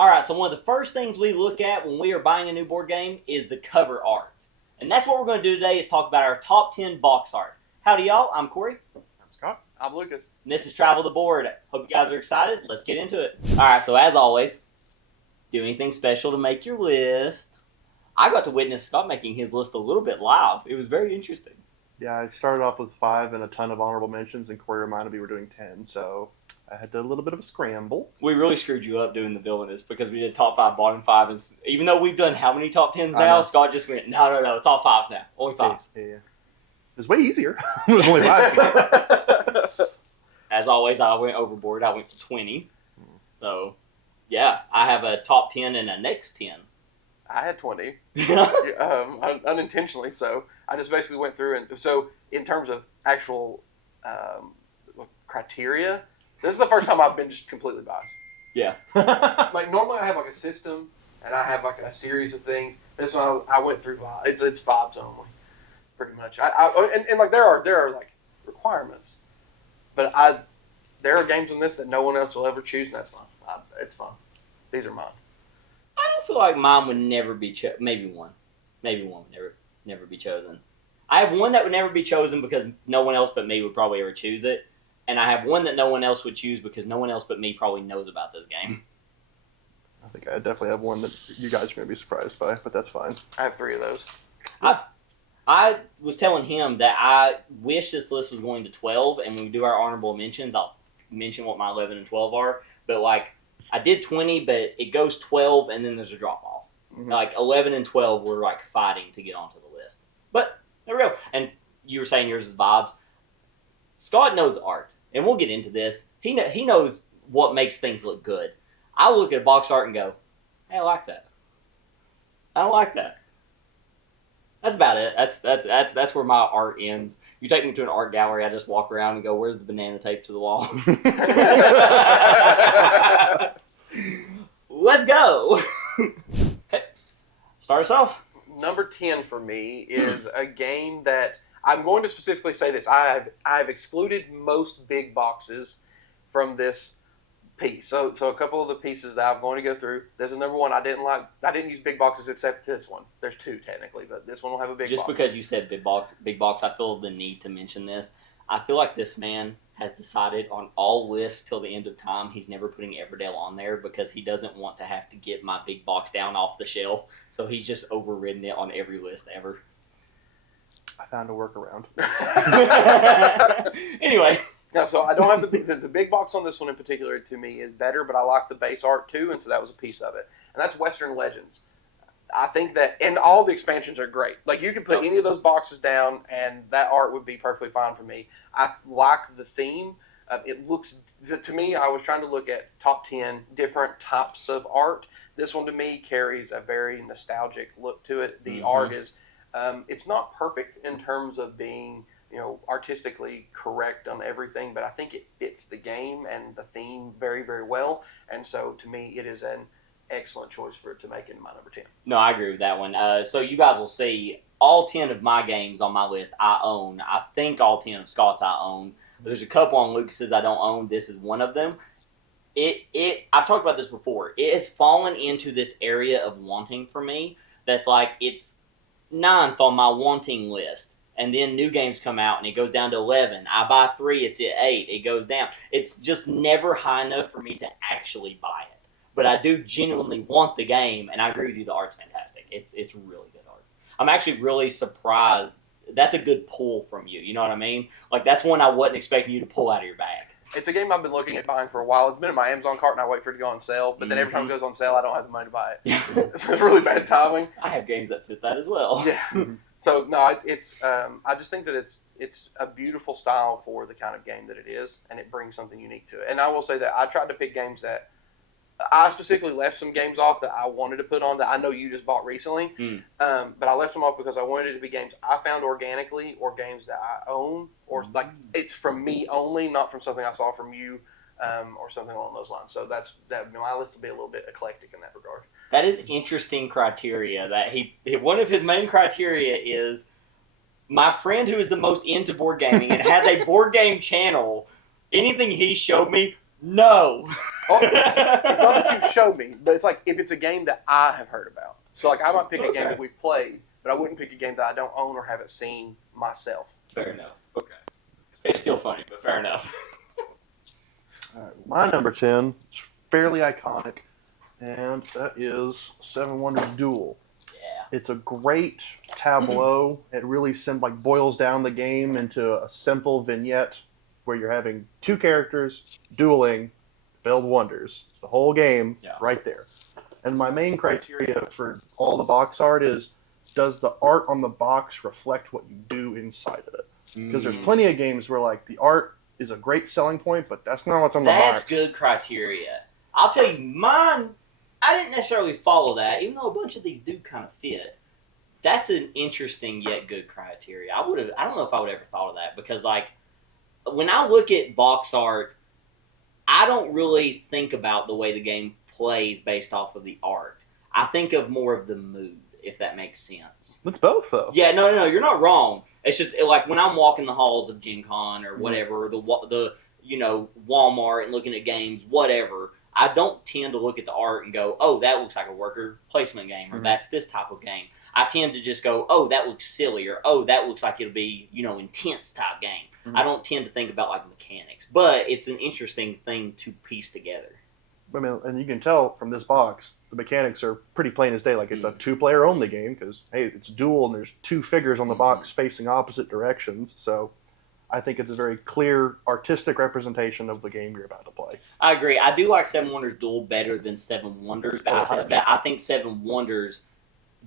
All right, so one of the first things we look at when we are buying a new board game is the cover art. And that's what we're going to do today is talk about our top 10 box art. Howdy, y'all. I'm Corey. I'm Scott. I'm Lucas. And this is Travel the Board. Hope you guys are excited. Let's get into it. All right, so as always, do anything special to make your list. I got to witness Scott making his list a little bit live. It was very interesting. Yeah, I started off with 5 and a ton of honorable mentions, and Corey reminded me we're doing 10, so I had a little bit of a scramble. We really screwed you up doing the villainous because we did top 5, bottom 5. And even though we've done how many top 10s now, Scott just went, no, it's all 5s now. Only 5s. Yeah. It was way easier. It was only 5. As always, I went overboard. I went to 20. So, yeah, I have a top 10 and a next 10. I had 20, unintentionally so. I just basically went through, and so in terms of actual criteria, this is the first time I've been just completely biased. Yeah. Like, normally I have like a system, and I have like a series of things. This one I went through vibes. It's vibes only, pretty much. And like there are like requirements, but there are games in this that no one else will ever choose, and that's fine. It's fine. These are mine. I don't feel like mine would never be chosen. Maybe one would never be chosen. I have one that would never be chosen because no one else but me would probably ever choose it. And I have one that no one else would choose because no one else but me probably knows about this game. I think I definitely have one that you guys are going to be surprised by, but that's fine. I have 3 of those. I was telling him that I wish this list was going to 12, and when we do our honorable mentions, I'll mention what my 11 and 12 are. But, like, I did 20, but it goes 12, and then there's a drop-off. Mm-hmm. Like, 11 and 12 were, like, fighting to get onto the list. But, there we go. And you were saying yours is vibes. Scott knows art, and we'll get into this. He knows what makes things look good. I look at a box art and go, hey, I like that. I don't like that. That's about it. That's where my art ends. You take me to an art gallery, I just walk around and go, where's the banana tape to the wall? Let's go. Okay. Start us off. Number 10 for me is a game that I'm going to specifically say this. I have excluded most big boxes from this piece. So a couple of the pieces that I'm going to go through. This is number 1. I didn't use big boxes except this one. There's 2 technically, but this one will have a big box. Just because you said big box, I feel the need to mention this. I feel like this man has decided on all lists till the end of time he's never putting Everdell on there because he doesn't want to have to get my big box down off the shelf. So he's just overridden it on every list ever. I found a workaround. Anyway. Yeah, so I don't have the big box on this one in particular to me is better, but I like the base art too, and so that was a piece of it. And that's Western Legends. I think that, and all the expansions are great. Like, you could put any of those boxes down, and that art would be perfectly fine for me. I like the theme. It looks, to me, I was trying to look at top 10 different types of art. This one, to me, carries a very nostalgic look to it. The art is, it's not perfect in terms of being, artistically correct on everything, but I think it fits the game and the theme very, very well. And so, to me, it is an excellent choice for it to make into my number 10. No, I agree with that one. So you guys will see all 10 of my games on my list I own. I think all 10 of Scott's I own. But there's a couple on Lucas's I don't own. This is one of them. I've talked about this before. It has fallen into this area of wanting for me that's like it's 9th on my wanting list. And then new games come out and it goes down to 11. I buy 3, it's at 8. It goes down. It's just never high enough for me to actually buy it. But I do genuinely want the game, and I agree with you, the art's fantastic. It's really good art. I'm actually really surprised. That's a good pull from you, you know what I mean? Like, that's one I wasn't expecting you to pull out of your bag. It's a game I've been looking at buying for a while. It's been in my Amazon cart, and I wait for it to go on sale. But then every time it goes on sale, I don't have the money to buy it. So it's really bad timing. I have games that fit that as well. Yeah. So, no, it's. I just think that it's a beautiful style for the kind of game that it is, and it brings something unique to it. And I will say that I tried to pick games that I specifically left some games off that I wanted to put on that I know you just bought recently. But I left them off because I wanted it to be games I found organically or games that I own or like it's from me only, not from something I saw from you or something along those lines. So my list will be a little bit eclectic in that regard. That is interesting criteria. That one of his main criteria is my friend who is the most into board gaming and has a board game channel. Anything he showed me No. Oh, it's not that you've showed me, but it's like if it's a game that I have heard about. So like I might pick a game that we've played, but I wouldn't pick a game that I don't own or haven't seen myself. Fair enough. Okay. It's still funny, but fair enough. All right, my number 10 is fairly iconic, and that is Seven Wonders Duel. Yeah. It's a great tableau. It really boils down the game into a simple vignette where you're having two characters dueling, build wonders. It's the whole game right there. And my main criteria for all the box art is, does the art on the box reflect what you do inside of it? Because there's plenty of games where like the art is a great selling point, but that's not what's on the box. That's good criteria. I'll tell you, mine, I didn't necessarily follow that, even though a bunch of these do kind of fit. That's an interesting yet good criteria. I don't know if I would ever thought of that, because like when I look at box art, I don't really think about the way the game plays based off of the art. I think of more of the mood, if that makes sense. It's both, though. Yeah, no, you're not wrong. It's just like when I'm walking the halls of Gen Con or whatever, the Walmart and looking at games, whatever, I don't tend to look at the art and go, oh, that looks like a worker placement game, or that's this type of game. I tend to just go, oh, that looks silly, or oh, that looks like it'll be, intense type game. I don't tend to think about like mechanics, but it's an interesting thing to piece together. I mean, and you can tell from this box, the mechanics are pretty plain as day. Like it's a two-player only game because hey, it's dual and there's two figures on the box facing opposite directions. So I think it's a very clear artistic representation of the game you're about to play. I agree. I do like Seven Wonders Duel better than Seven Wonders, but I think Seven Wonders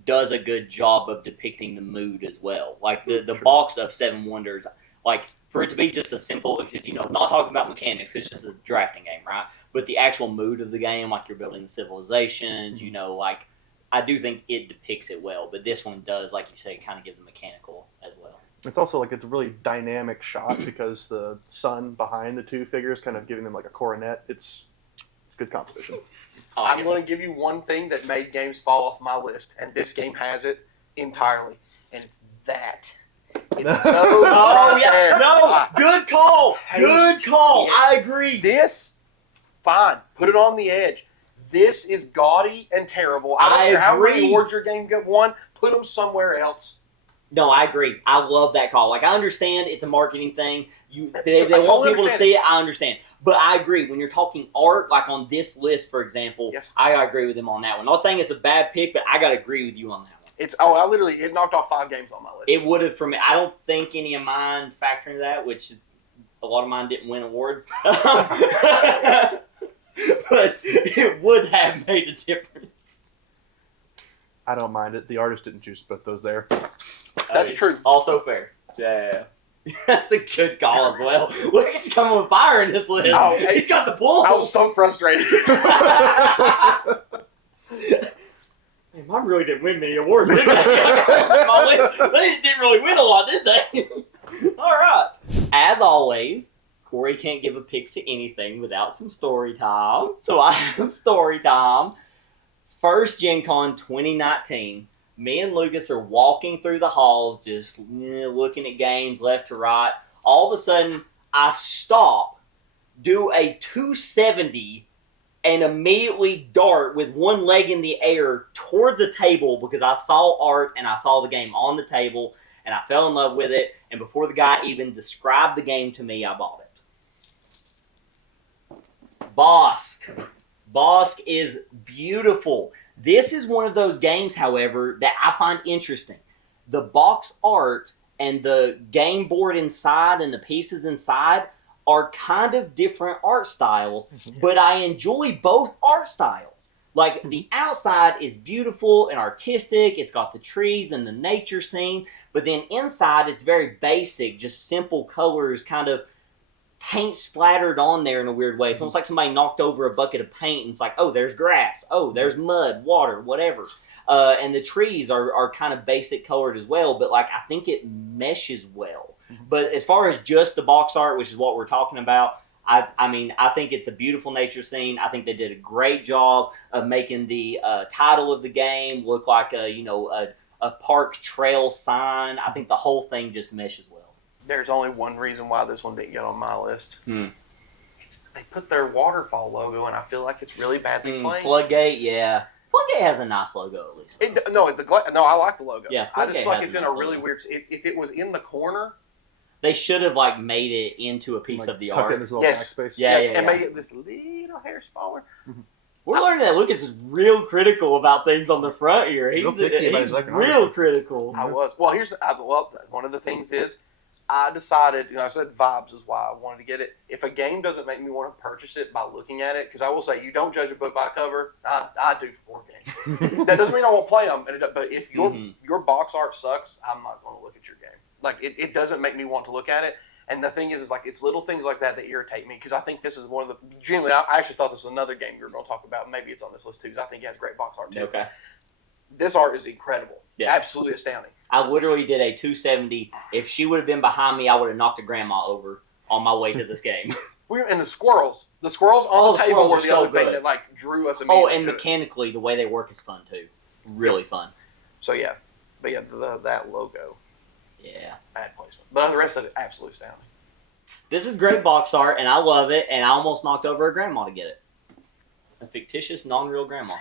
does a good job of depicting the mood as well. Like the box of Seven Wonders, like for it to be just a simple, because not talking about mechanics, it's just a drafting game, right? But the actual mood of the game, like you're building the civilizations, like I do think it depicts it well. But this one does, like you say, kind of give the mechanical as well. It's also like it's a really dynamic shot because the sun behind the two figures kind of giving them like a coronet. It's good composition. I'm going to give you one thing that made games fall off my list, and this game has it entirely, and it's that. It's good call. Good call. I agree. This, fine, put it on the edge. This is gaudy and terrible. I don't care how many awards your game won. Put them somewhere else. No, I agree. I love that call. Like, I understand it's a marketing thing. They want people to see it. I understand. But I agree. When you're talking art, like on this list, for example, I agree with him on that one. Not saying it's a bad pick, but I got to agree with you on that one. It knocked off 5 games on my list. It would have for me. I don't think any of mine factor into that, which a lot of mine didn't win awards. But it would have made a difference. I don't mind it. The artist didn't choose to put those there. That's true. Also fair. Yeah. That's a good call as well. Look, he's coming with fire in this list. He's got the bull. I was so frustrated. Man, mine really didn't win many awards, did they? They just didn't really win a lot, did they? All right. As always, Corey can't give a pick to anything without some story time. So I have story time. First Gen Con 2019. Me and Lucas are walking through the halls, just looking at games left to right. All of a sudden, I stop, do a 270, and immediately dart with one leg in the air towards a table because I saw art and I saw the game on the table, and I fell in love with it. And before the guy even described the game to me, I bought it. Bossk. Bossk is beautiful. This is one of those games, however, that I find interesting. The box art and the game board inside and the pieces inside are kind of different art styles, but I enjoy both art styles. Like, the outside is beautiful and artistic. It's got the trees and the nature scene, but then inside it's very basic, just simple colors, kind of paint splattered on there in a weird way. It's almost like somebody knocked over a bucket of paint and it's like, oh, there's grass. Oh, there's mud, water, whatever. And the trees are kind of basic colored as well, but like I think it meshes well. But as far as just the box art, which is what we're talking about, I mean, I think it's a beautiful nature scene. I think they did a great job of making the title of the game look like a park trail sign. I think the whole thing just meshes well. There's only one reason why this one didn't get on my list. It's they put their waterfall logo, and I feel like it's really badly placed. Floodgate, yeah. Floodgate has a nice logo at least. No, I like the logo. Yeah, I just feel like has it's a in nice a really logo. weird. If it was in the corner, They should have made it into a piece Like, of the tuck it art. in this little Yes. backspace. Yeah, and make it this little hair smaller. We're learning that Lucas is real critical about things on the front here. Real He's picky about his real iconography. critical. I was. Well, one of the things is I decided, I said vibes is why I wanted to get it. If a game doesn't make me want to purchase it by looking at it, because I will say, you don't judge a book by cover. I do for board games. That doesn't mean I won't play them. But if your box art sucks, I'm not going to look at your game. Like, it doesn't make me want to look at it. And the thing is like, it's little things like that irritate me, because I think this is one of the, genuinely, I actually thought this was another game you were going to talk about. Maybe it's on this list too, because I think it has great box art too. Okay. This art is incredible. Yeah. Absolutely astounding. I literally did a 270. If she would have been behind me, I would have knocked a grandma over on my way to this game. And the squirrels on Oh, the the table squirrels were are the so other thing good. that like drew us Oh, immediately. and to it. mechanically, the way they work is fun too. Really fun. So yeah, but yeah, that logo, Yeah. bad placement. But the rest of it, absolutely astounding. This is great box art, and I love it, and I almost knocked over a grandma to get it. A fictitious, non-real grandma.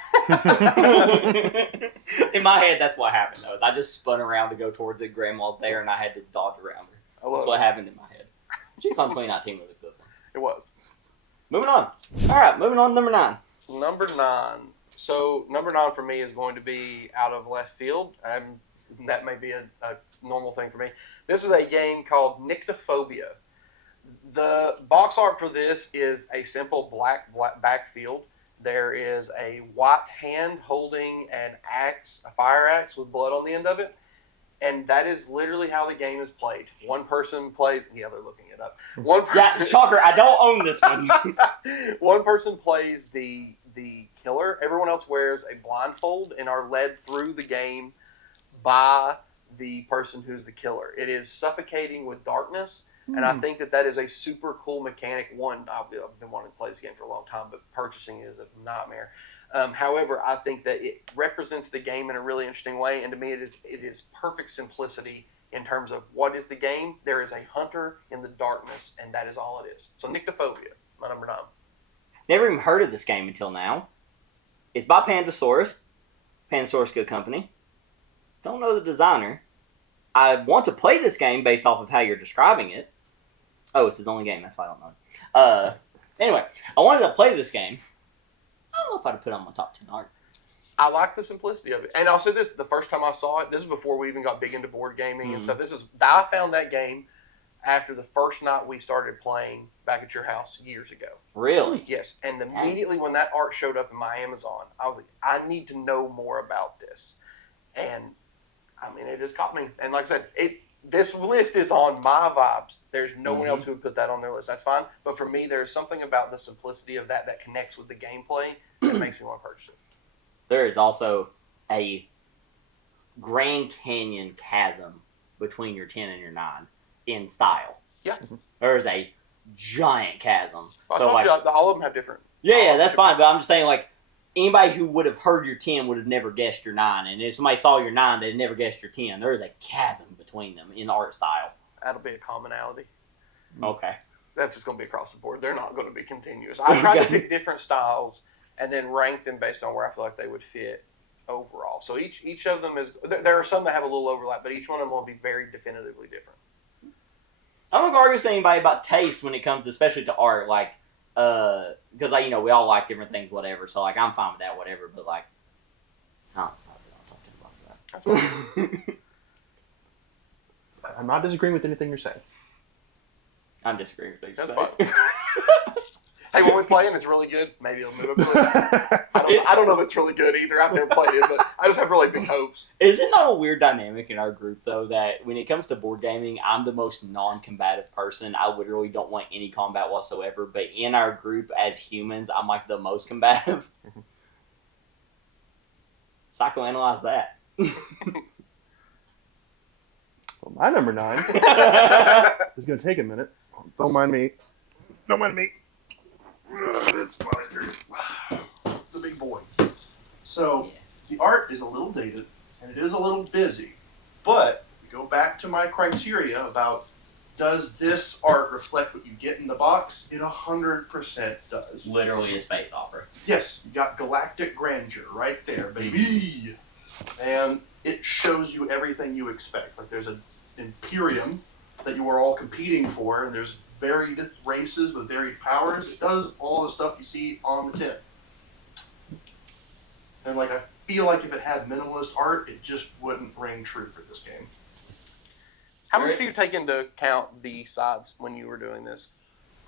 In my head, that's what happened, though. Is I just spun around to go towards it. Grandma's there, and I had to dodge around her. I love That's it. what happened in my head. G-Con 2019 was a good one. It was. Moving on. All right, moving on to number 9. Number 9. So number 9 for me is going to be out of left field. That may be a normal thing for me. This is a game called Nyctophobia. The box art for this is a simple black backfield. There is a white hand holding an axe, a fire axe with blood on the end of it. And that is literally how the game is played. One person plays. Yeah, they're looking it up. Yeah, shocker, I don't own this one. One person plays the killer. Everyone else wears a blindfold and are led through the game by the person who's the killer. It is suffocating with darkness, and I think that is a super cool mechanic. One, I've been wanting to play this game for a long time, but purchasing it is a nightmare. However, I think that it represents the game in a really interesting way, and to me it is perfect simplicity in terms of what is the game. There is a hunter in the darkness, and that is all it is. So Nyctophobia, my number 9. Never even heard of this game until now. It's by Pandasaurus. Pandasaurus Good Company. Don't know the designer. I want to play this game based off of how you're describing it. Oh, it's his only game. That's why I don't know. Anyway, I wanted to play this game. I don't know if I'd put it on my top 10 art. I like the simplicity of it. And I'll say this, the first time I saw it, this is before we even got big into board gaming and stuff. I found that game after the first night we started playing back at your house years ago. Really? Yes. And immediately when that art showed up in my Amazon, I was like, I need to know more about this. And I mean, it just caught me. And like I said, this list is on my vibes. There's no one else who would put that on their list. That's fine. But for me, there's something about the simplicity of that connects with the gameplay that makes me want to purchase it. There is also a Grand Canyon chasm between your 10 and your 9 in style. Yeah. There is a giant chasm. I told you, all of them have different. Yeah, that's fine. But I'm just saying, like, anybody who would have heard your 10 would have never guessed your 9. And if somebody saw your 9, they'd never guessed your 10. There is a chasm between them in art style. That'll be a commonality. Okay. That's just going to be across the board. They're not going to be continuous. I tried to pick different styles and then rank them based on where I feel like they would fit overall. So each of them is, there are some that have a little overlap, but each one of them will be very definitively different. I'm not going to argue with anybody about taste when it comes especially to art, like, because, we all like different things, whatever, so, like, I'm fine with that, whatever, but, like, I don't know if I'll talk 10 bucks of that. That's fine. I'm not disagreeing with anything you're saying. I'm disagreeing with you. That's fine. Hey, when we play and it's really good, maybe it'll move up to it. I don't know if it's really good either. I've never played it, but I just have really big hopes. Is it not a weird dynamic in our group, though, that when it comes to board gaming, I'm the most non-combative person. I literally don't want any combat whatsoever, but in our group as humans, I'm like the most combative. Psychoanalyze that. Well, my number 9 is going to take a minute. Don't mind me. Don't mind me. It's fine. The big boy. So, the art is a little dated, and it is a little busy. But, if we go back to my criteria about Does this art reflect what you get in the box? It 100% does. Literally a space opera. Yes, you got galactic grandeur right there, baby. And it shows you everything you expect. Like there's an Imperium that you are all competing for, and there's varied races with varied powers. It does all the stuff you see on the tin. And like I feel like if it had minimalist art, it just wouldn't ring true for this game. How much do you take into account the sides when you were doing this?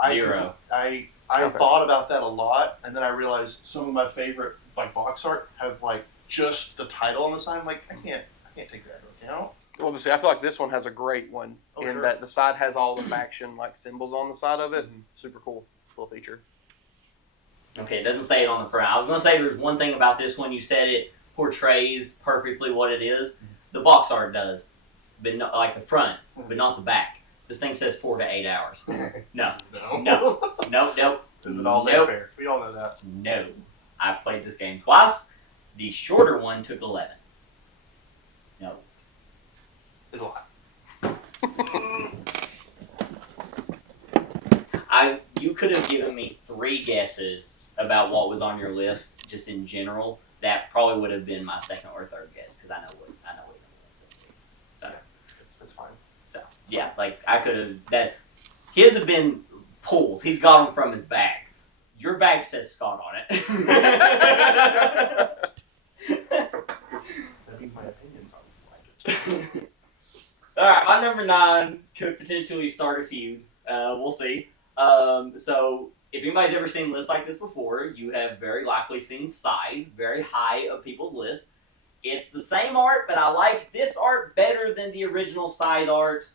0. I Okay. thought about that a lot, and then I realized some of my favorite like box art have like just the title on the side. I'm like, I can't take that into account. Well, see, I feel like this one has a great one in Sure. that the side has all the faction like symbols on the side of it. Mhm. Super cool little feature. Okay, it doesn't say it on the front. I was going to say there's one thing about this one. You said it portrays perfectly what it is. The box art does, but not, like the front, but not the back. This thing says 4 to 8 hours. No. No. Nope. Is it all Nope. fair? We all know that. No. I've played this game twice. The shorter one took 11. No. It's a lot. You could have given me 3 guesses about what was on your list, just in general. That probably would have been my second or third guess because I know what you're going to So, It's fine. so yeah, like I could have that. His have been pulls. He's got them from his bag. Your bag says Scott on it. That means my opinions on it. All right, my number 9 could potentially start a feud. We'll see. So if anybody's ever seen lists like this before, you have very likely seen Scythe, very high of people's lists. It's the same art, but I like this art better than the original Scythe art.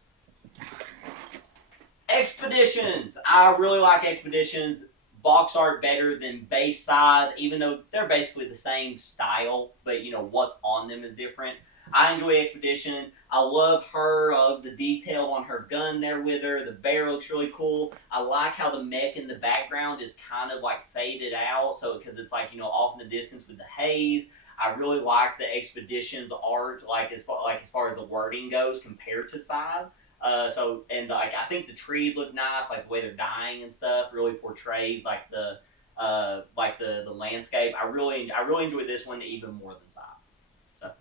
Expeditions. I really like Expeditions. Box art better than base Scythe, even though they're basically the same style, but you know what's on them is different. I enjoy Expeditions. I love the detail on her gun there with her. The bear looks really cool. I like how the mech in the background is kind of like faded out, so because it's like, you know, off in the distance with the haze. I really like the Expeditions art, like as far as the wording goes compared to Scythe. I think the trees look nice, like the way they're dying and stuff really portrays like the landscape. I really enjoy this one even more than Scythe. So,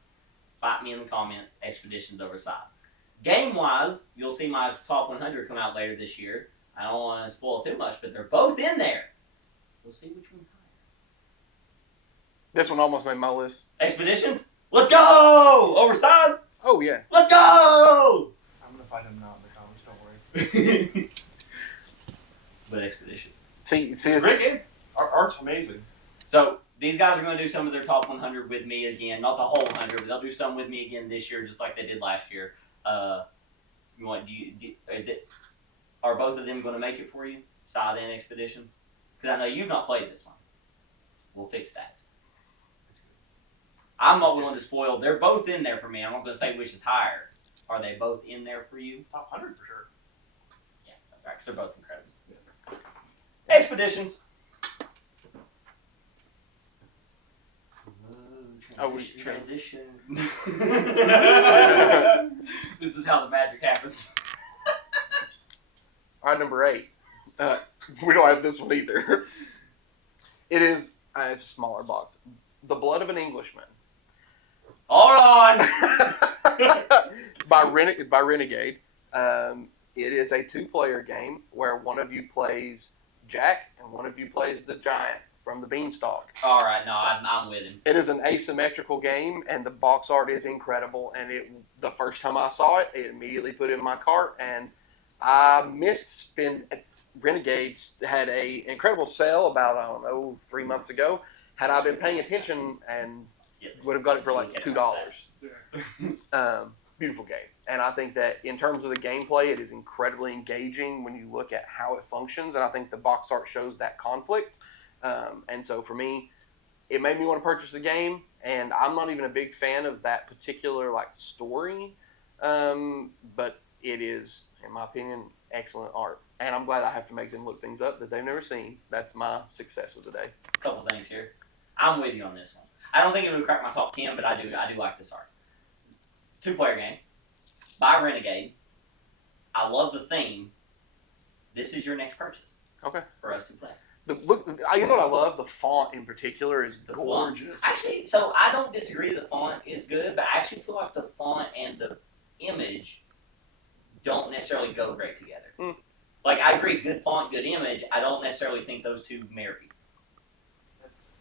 fight me in the comments. Expeditions over Scythe. Game wise, you'll see my top 100 come out later this year. I don't want to spoil too much, but they're both in there. We'll see which one's higher. This one almost made my list. Expeditions. Let's go over Scythe. Oh yeah. Let's go. I'm gonna find him now in the comments. Don't worry. But Expeditions. See. It's a great game. Art's amazing. So these guys are going to do some of their top 100 with me again. Not the whole 100, but they'll do some with me again this year, just like they did last year. Are both of them going to make it for you? Scythe and Expeditions? Because I know you've not played this one. We'll fix that. I'm not willing to spoil. They're both in there for me. I'm not going to say which is higher. Are they both in there for you? Top 100 for sure. Yeah, right, because they're both incredible. Expeditions. Transition. This is how the magic happens. All right, number 8. We don't have this one either. It is. It's a smaller box. The Blood of an Englishman. Hold on. It's by Renegade. It is a 2-player game where one of you plays Jack and one of you plays the Giant from the Beanstalk. All right, no, I'm with him. It is an asymmetrical game, and the box art is incredible. And the first time I saw it, it immediately put it in my cart, and I missed Renegades had a incredible sale about 3 months ago. Had I been paying attention, and would have got it for like $2. Beautiful game, and I think that in terms of the gameplay, it is incredibly engaging when you look at how it functions, and I think the box art shows that conflict. And so for me, it made me want to purchase the game, and I'm not even a big fan of that particular like story, but it is, in my opinion, excellent art. And I'm glad I have to make them look things up that they've never seen. That's my success of the day. A couple things here. I'm with you on this one. I don't think it would crack my top 10, but I do like this art. It's a 2-player game by Renegade. I love the theme. This is your next purchase. Okay. For us to play. You know what I love? The font in particular is The gorgeous. Font. Actually, so I don't disagree the font is good, but I actually feel like the font and the image don't necessarily go great together. Mm. Like, I agree, good font, good image. I don't necessarily think those two marry.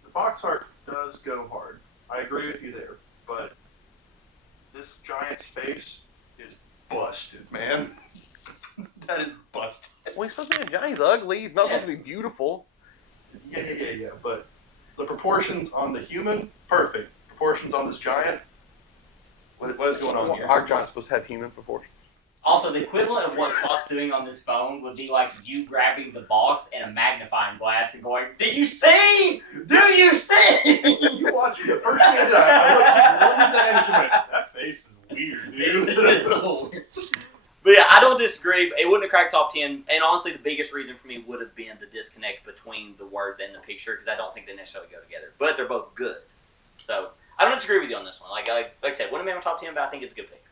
The box art does go hard. I agree with you there, but this giant's face is busted, man. That is busted. Well, he's supposed to be a giant. He's ugly. He's not supposed to be beautiful. Yeah. But the proportions on the human, perfect. Proportions on this giant, what is going on here? Our giant's supposed to have human proportions. Also, the equivalent of what Scott's doing on this phone would be like you grabbing the box and a magnifying glass and going, "Did you see? Do you see?" You watch me. The first thing I did, I looked at one damage and went, that face is weird, dude. It's a little weird. But yeah, I don't disagree. It wouldn't have cracked top 10. And honestly, the biggest reason for me would have been the disconnect between the words and the picture because I don't think they necessarily go together. But they're both good. So I don't disagree with you on this one. Like I said, wouldn't have been my top 10, but I think it's a good pick.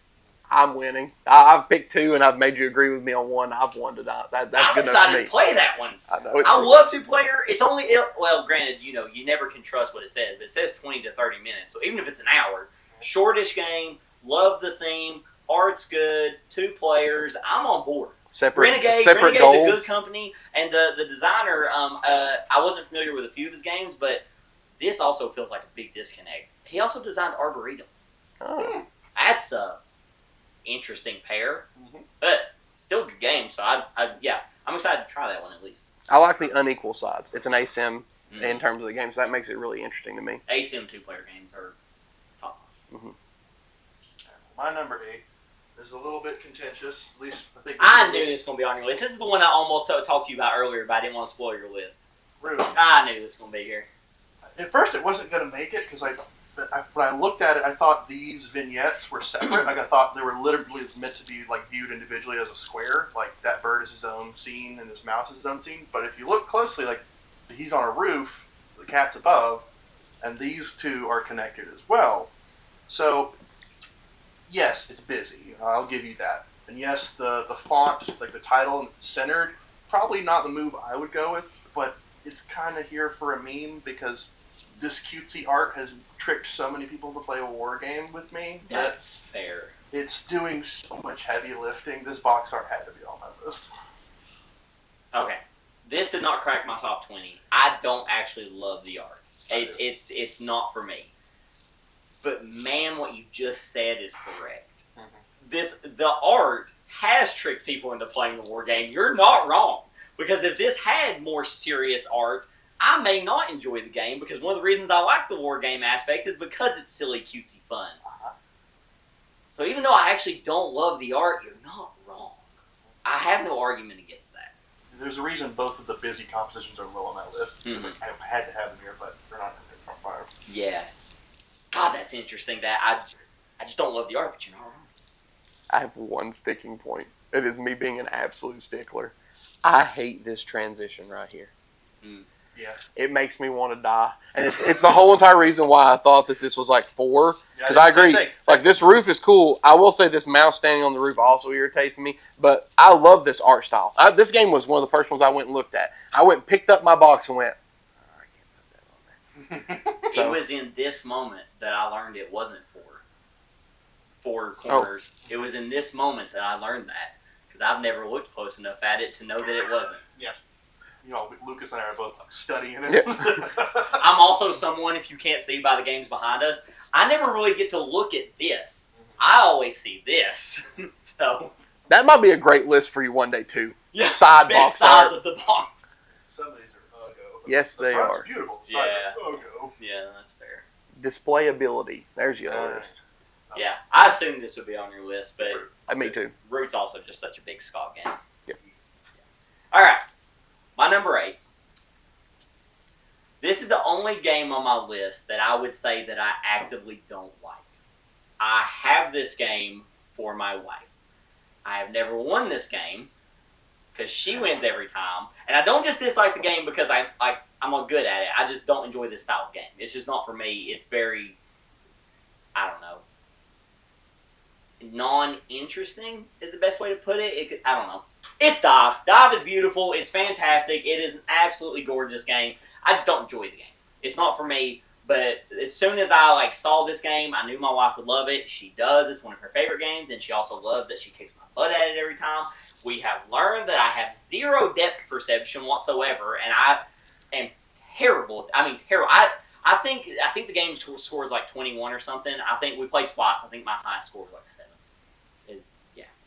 I'm winning. I've picked two, and I've made you agree with me on one. I've won tonight. That's I'm good enough for excited me. to play that one. I know. I love two-player. It's only, well, granted, you never can trust what it says, but it says 20 to 30 minutes. So even if it's an hour, shortish game, love the theme, art's good, 2 players, I'm on board. Separate Renegade's goals. a good company, and the designer, I wasn't familiar with a few of his games, but this also feels like a big disconnect. He also designed Arboretum. Oh. That's a interesting pair, but still a good game. So I'm excited to try that one at least. I like the unequal sides. It's an ASIM in terms of the game, so that makes it really interesting to me. ASIM 2-player games are top. My number 8 is a little bit contentious. At least I think. I knew this was going to be on your list. This is the one I almost talked to you about earlier, but I didn't want to spoil your list. Really. I knew this was going to be here. At first, it wasn't going to make it because when I looked at it, I thought these vignettes were separate. Like I thought they were literally meant to be like viewed individually as a square. Like that bird is his own scene and this mouse is his own scene. But if you look closely, like he's on a roof, the cat's above, and these two are connected as well. So yes, it's busy. I'll give you that. And yes, the font, like the title, centered. Probably not the move I would go with, but it's kind of here for a meme because this cutesy art has tricked so many people to play a war game with me. That's fair. It's doing so much heavy lifting. This box art had to be on my list. Okay. This did not crack my top 20. I don't actually love the art. It's not for me. But man, what you just said is correct. The art has tricked people into playing the war game. You're not wrong. Because if this had more serious art, I may not enjoy the game because one of the reasons I like the war game aspect is because it's silly, cutesy fun. So even though I actually don't love the art, you're not wrong. I have no argument against that. There's a reason both of the busy compositions are low on that list. Because I had to have them here, but they're not in the top 5. Yeah. God, that's interesting. That I just don't love the art, but you're not wrong. I have one sticking point. It is me being an absolute stickler. I hate this transition right here. Yeah. It makes me want to die. And it's the whole entire reason why I thought that this was like 4. Because I agree. Like, this roof is cool. I will say this mouse standing on the roof also irritates me. But I love this art style. This game was one of the first ones I went and looked at. I went and picked up my box and went, oh, I can't put that on there. So, it was in this moment that I learned it wasn't 4 corners. Oh. It was in this moment that I learned that. Because I've never looked close enough at it to know that it wasn't. Yeah. Lucas and I are both studying it. Yeah. I'm also someone, if you can't see by the games behind us, I never really get to look at this. I always see this. So that might be a great list for you one day, too. Yeah, Side best box sides art. of the box. Some of these are Ugo. Yes, they front's are. Beautiful. The Yeah. sides are Ugo. Yeah, that's fair. Displayability. There's your list. Yeah, I assumed this would be on your list, but Me too. Root's also just such a big Scott game. Yep. All right, my number 8. This is the only game on my list that I would say that I actively don't like. I have this game for my wife. I have never won this game because she wins every time, and I don't just dislike the game because I'm all good at it. I just don't enjoy this style of game. It's just not for me. It's very, I don't know, non-interesting is the best way to put it. I don't know. It's Dive. Dive is beautiful. It's fantastic. It is an absolutely gorgeous game. I just don't enjoy the game. It's not for me. But as soon as I saw this game, I knew my wife would love it. She does. It's one of her favorite games, and she also loves that she kicks my butt at it every time. We have learned that I have zero depth perception whatsoever, and I am terrible. I mean, terrible. I think the game scores 21 or something. I think we played twice. I think my highest score was 7.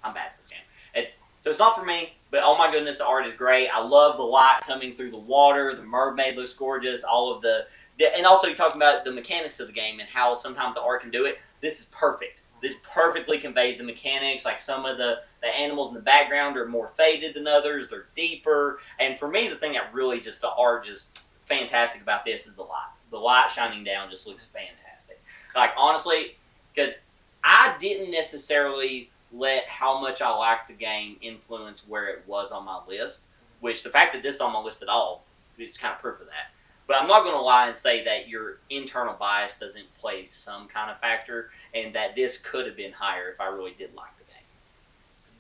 I'm bad at this game. So it's not for me, but oh my goodness, the art is great. I love the light coming through the water. The mermaid looks gorgeous. All of and also you talking about the mechanics of the game and how sometimes the art can do it. This is perfect. This perfectly conveys the mechanics. Like some of the animals in the background are more faded than others. They're deeper. And for me, the thing that really the art just fantastic about this is the light. The light shining down just looks fantastic. Honestly, because I didn't necessarily let how much I liked the game influence where it was on my list, which the fact that this is on my list at all is kind of proof of that. But I'm not going to lie and say that your internal bias doesn't play some kind of factor and that this could have been higher if I really did like the game.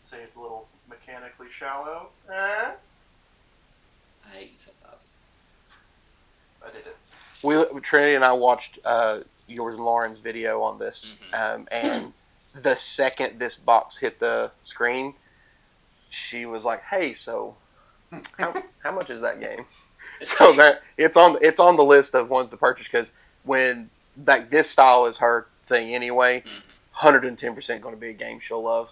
Say it's a little mechanically shallow. I hate you sometimes. I did it. Trinity and I watched yours and Lauren's video on this, and the second this box hit the screen, she was like, "Hey, so how much is that game?" So that it's on the list of ones to purchase because when this style is her thing anyway, 110% going to be a game she'll love.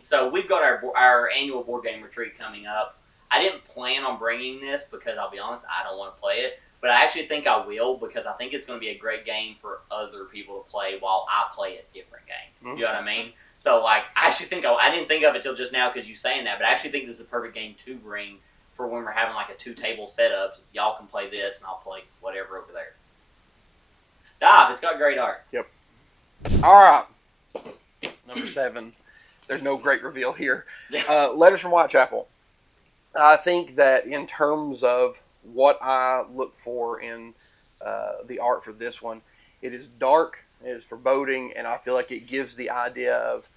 So we've got our annual board game retreat coming up. I didn't plan on bringing this because I'll be honest, I don't want to play it. But I actually think I will because I think it's going to be a great game for other people to play while I play a different game. You know what I mean? So, I actually think I didn't think of it till just now because you saying that, but I actually think this is a perfect game to bring for when we're having a 2-table setup. So y'all can play this and I'll play whatever over there. Dive, it's got great art. Yep. All right. Number 7. There's no great reveal here. Letters from Whitechapel. I think that in terms of what I look for in the art for this one, it is dark, it is foreboding, and I feel like it gives the idea of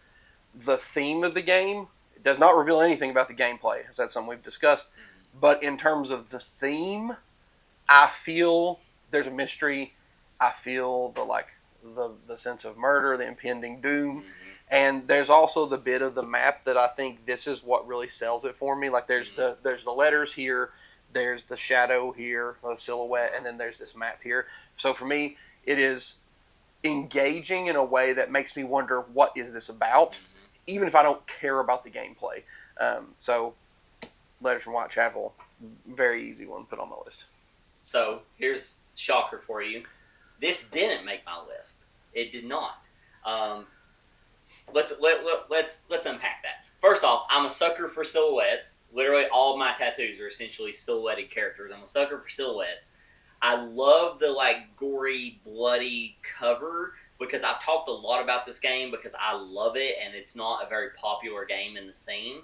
the theme of the game. It does not reveal anything about the gameplay, as that's something we've discussed. But in terms of the theme, I feel there's a mystery. I feel the sense of murder, the impending doom. And there's also the bit of the map that I think this is what really sells it for me. There's the letters here, there's the shadow here, the silhouette, and then there's this map here. So for me, it is engaging in a way that makes me wonder, what is this about? Even if I don't care about the gameplay. So Letters from Whitechapel, very easy one to put on my list. So here's a shocker for you. This didn't make my list. It did not. Let's unpack that. First off, I'm a sucker for silhouettes. Literally, all of my tattoos are essentially silhouetted characters. I'm a sucker for silhouettes. I love the gory, bloody cover because I've talked a lot about this game because I love it and it's not a very popular game in the scene.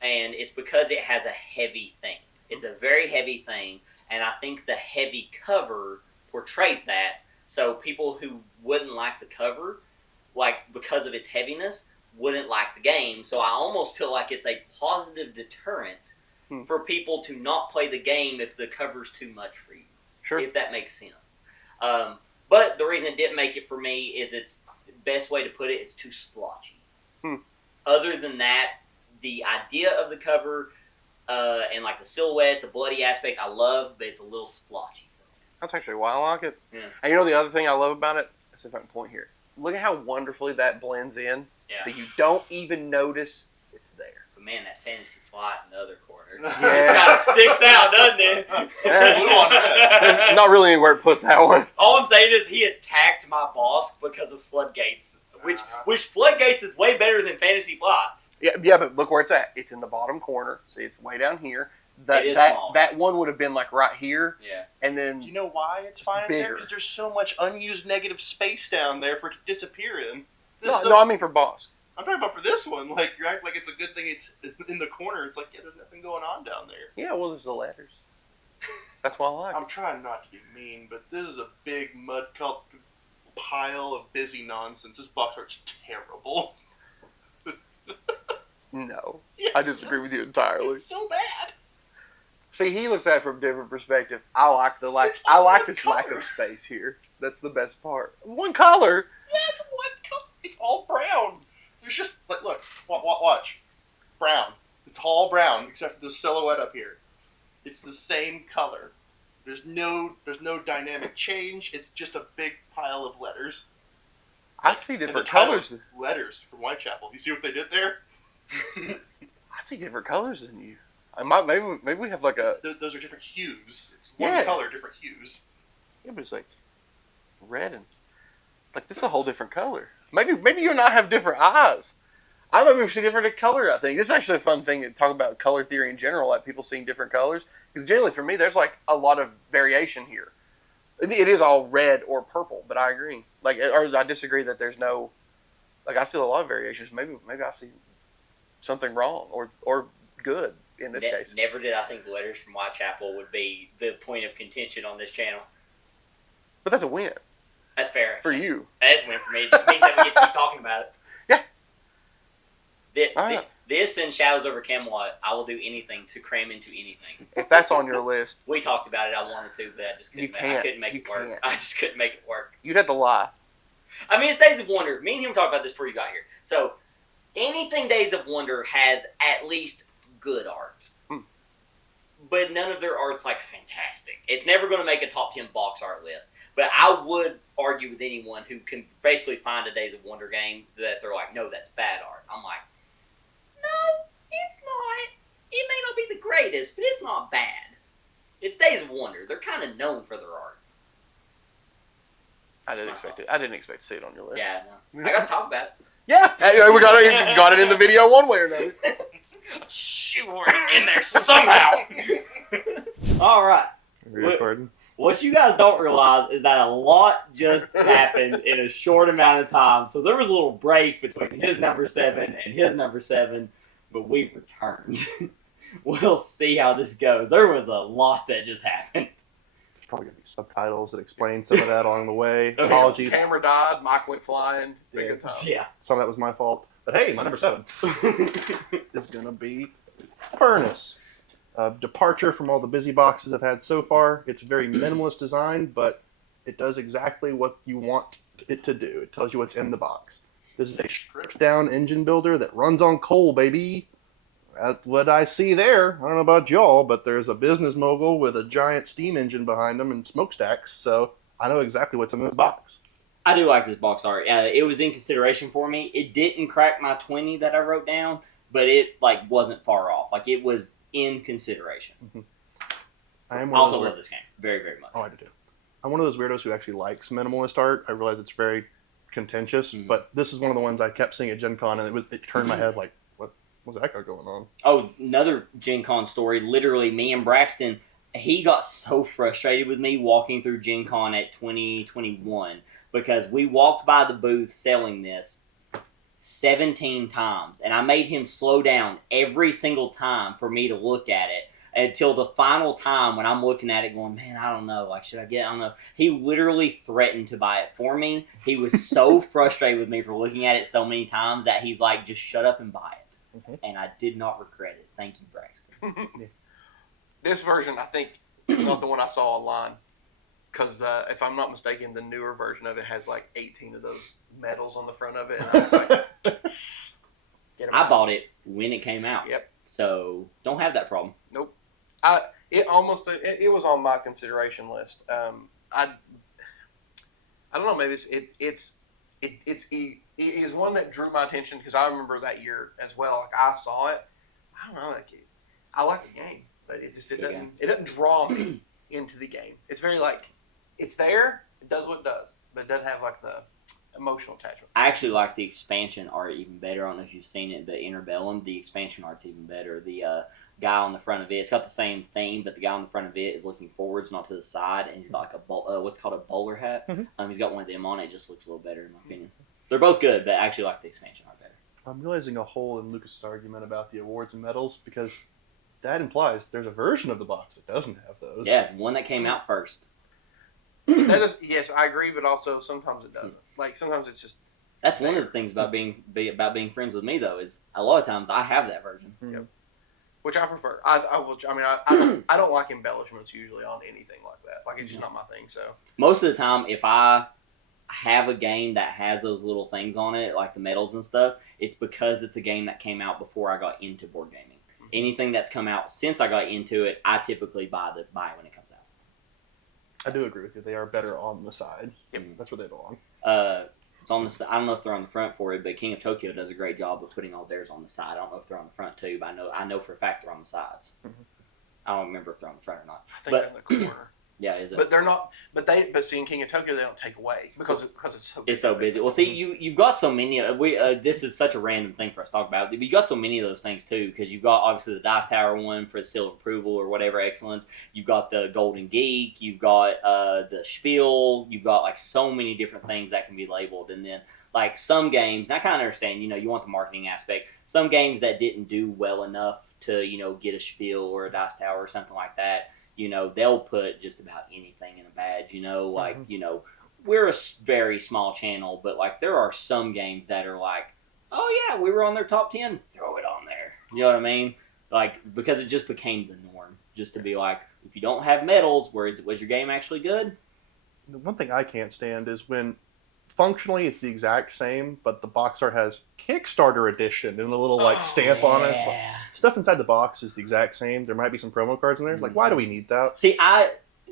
And it's because it has a heavy thing. It's a very heavy thing, and I think the heavy cover portrays that. So people who wouldn't like the cover, because of its heaviness, wouldn't like the game. So I almost feel like it's a positive deterrent for people to not play the game if the cover's too much for you. Sure. If that makes sense. But the reason it didn't make it for me is it's best way to put it, it's too splotchy. Other than that, the idea of the cover and the silhouette, the bloody aspect, I love, but it's a little splotchy for me. That's actually why I like it. Yeah. And the other thing I love about it, let's see if I can point here. Look at how wonderfully that blends in. Yeah. That you don't even notice it's there. But man, that fantasy flight in the other corner Yeah. just kind of sticks out, doesn't it? There's not really anywhere to put that one. All I'm saying is he attacked my boss because of floodgates. Which floodgates is way better than fantasy plots. Yeah, but look where it's at. It's in the bottom corner. See, it's way down here. That one would have been right here. Yeah. And then you know why it's fine there? Because there's so much unused negative space down there for it to disappear in. I mean for boss. I'm talking about for this one. You act like it's a good thing it's in the corner. It's there's nothing going on down there. Yeah, well, there's the letters. That's why I like it. I'm trying not to be mean, but this is a big mud cult pile of busy nonsense. This box art's terrible. No, Yes, I disagree with you entirely. It's so bad. See, he looks at it from a different perspective. I like It's I like one this color. lack of space here. That's the best part. One color. Yeah, it's one color. It's all brown. There's just like look, watch, brown. It's all brown except for the silhouette up here. It's the same color. There's no dynamic change. It's just a big pile of letters. I see And the different title colors. is letters from Whitechapel. You see what they did there? I see different colors than you. Maybe we have like a Those are different hues. It's one Yeah. color, different hues. yeah, but it's like red and like this is a whole different color. Maybe you and I have different eyes. I maybe see different color. I think this is actually a fun thing to talk about color theory in general, like people seeing different colors. Because generally, for me, there's like a lot of variation here. It is all red or purple, but I agree. Like, or I disagree that there's no. Like, I see a lot of variations. Maybe I see something wrong or good in this case. Never did I think letters from Whitechapel would be the point of contention on this channel. But that's a win That's fair. for you. That's a win for me. It just means that we get to keep talking about it. Yeah. Thi- All right. This and Shadows over Camelot, I will do anything to cram into anything. If that's on your list, We talked about it. I wanted to, but I just couldn't. You can't. I couldn't make You it work. can't. I just couldn't make it work. you'd have to lie. I mean, it's Days of Wonder. Me and him talked about this before you got here. So, anything Days of Wonder has at least good art. But none of their art's like fantastic. It's never going to make a top 10 box art list. But I would argue with anyone who can basically find a Days of Wonder game that they're like, no, that's bad art. I'm like, no, it's not. It may not be the greatest, but it's not bad. It's Days of Wonder. They're kind of known for their art. I didn't expect it. I didn't expect to see it on your list. Yeah, no. I got to talk about it. Yeah, hey, we got it in the video one way or another. Shoehorn it in there somehow. All right. Are we recording? What you guys don't realize is that a lot just happened in a short amount of time. So there was a little break between his number 7 and his number 7, but we've returned. We'll see how this goes. There was a lot that just happened. There's probably going to be subtitles that explain some of that along the way. Okay. Apologies. Camera died. Mike went flying. Big Yeah. good time. Yeah. Some of that was my fault. But hey, my number 7 is going to be Furnace. A departure from all the busy boxes I've had so far. It's a very minimalist design, but it does exactly what you want it to do. It tells you what's in the box. This is a stripped down engine builder that runs on coal, baby. That's what I see there. I don't know about y'all, but there's a business mogul with a giant steam engine behind him and smokestacks, so I know exactly what's in this box. I do like this box art. It was in consideration for me. It didn't crack my 20 that I wrote down, but it wasn't far off. Like, it was in consideration. I am I one of also those love this game very, very much. Oh, I do too. I'm one of those weirdos who actually likes minimalist art. I realize it's very contentious, but this is one of the ones I kept seeing at Gen Con, and it turned my head like, what's that got going on? Oh, another Gen Con story. Literally, me and Braxton, he got so frustrated with me walking through Gen Con at 2021 because we walked by the booth selling this 17 times, and I made him slow down every single time for me to look at it until the final time when I'm looking at it going, man, I don't know, like, should I get, I don't know. He literally threatened to buy it for me. He was so frustrated with me for looking at it so many times that he's like, just shut up and buy it. Mhm. And I did not regret it. Thank you, Braxton. This version, I think, is not the one I saw online. Because if I'm not mistaken, the newer version of it has like 18 of those medals on the front of it. And I was like, get 'em I out. bought it when it came out. Yep. So don't have that problem. It was on my consideration list. I don't know. Maybe it is one that drew my attention because I remember that year as well. Like I saw it. I don't know. Like I like the game, but it doesn't draw me into the game. It's very like it's there. It does what it does, but it doesn't have like the emotional attachment. I actually like the expansion art even better. I don't know if you've seen it, the Interbellum. The expansion art's even better. The guy on the front of it, it's got the same theme, but the guy on the front of it is looking forwards, not to the side, and he's got like what's called a bowler hat. Mhm. He's got one of them on it. It just looks a little better in my opinion. They're both good, but I actually like the expansion art better. I'm realizing a hole in Lucas' argument about the awards and medals because that implies there's a version of the box that doesn't have those. Yeah, one that came out first. That is, yes, I agree, but also sometimes it doesn't. Like sometimes it's just That's one of the things about being friends with me though is a lot of times I have that version. Yep. Which I prefer. I don't like embellishments usually on anything like that. Like it's just not my thing. So Most of the time, if I have a game that has those little things on it, like the medals and stuff, it's because it's a game that came out before I got into board gaming. Anything that's come out since I got into it, I typically buy when it comes out. I do agree with you. They are better on the side. Yep. That's where they belong. It's on the. I don't know if they're on the front for it, but King of Tokyo does a great job of putting all theirs on the side. I don't know if they're on the front too, but I know for a fact they're on the sides. Mhm. I don't remember if they're on the front or not. I think But- they're in the corner. Yeah, is it? But they're not. But seeing King of Tokyo, they don't take away because it's so. It's so busy. Well, see, you've got so many. This is such a random thing for us to talk about. But you got so many of those things too, because you've got obviously the Dice Tower one for the seal of approval or whatever excellence. You've got the Golden Geek. You've got the Spiel. You've got like so many different things that can be labeled, and then like some games. I kind of understand. You want the marketing aspect. Some games that didn't do well enough to get a Spiel or a Dice Tower or something like that. They'll put just about anything in a badge, we're a very small channel, but like there are some games that are like, oh yeah, we were on their top 10, throw it on there. You know what I mean? Like, because it just became the norm, just to be like, if you don't have medals, was your game actually good? The one thing I can't stand is when functionally it's the exact same, but the box art has Kickstarter edition and a little stamp on it. It's like, stuff inside the box is the exact same. There might be some promo cards in there. Like, why do we need that? See,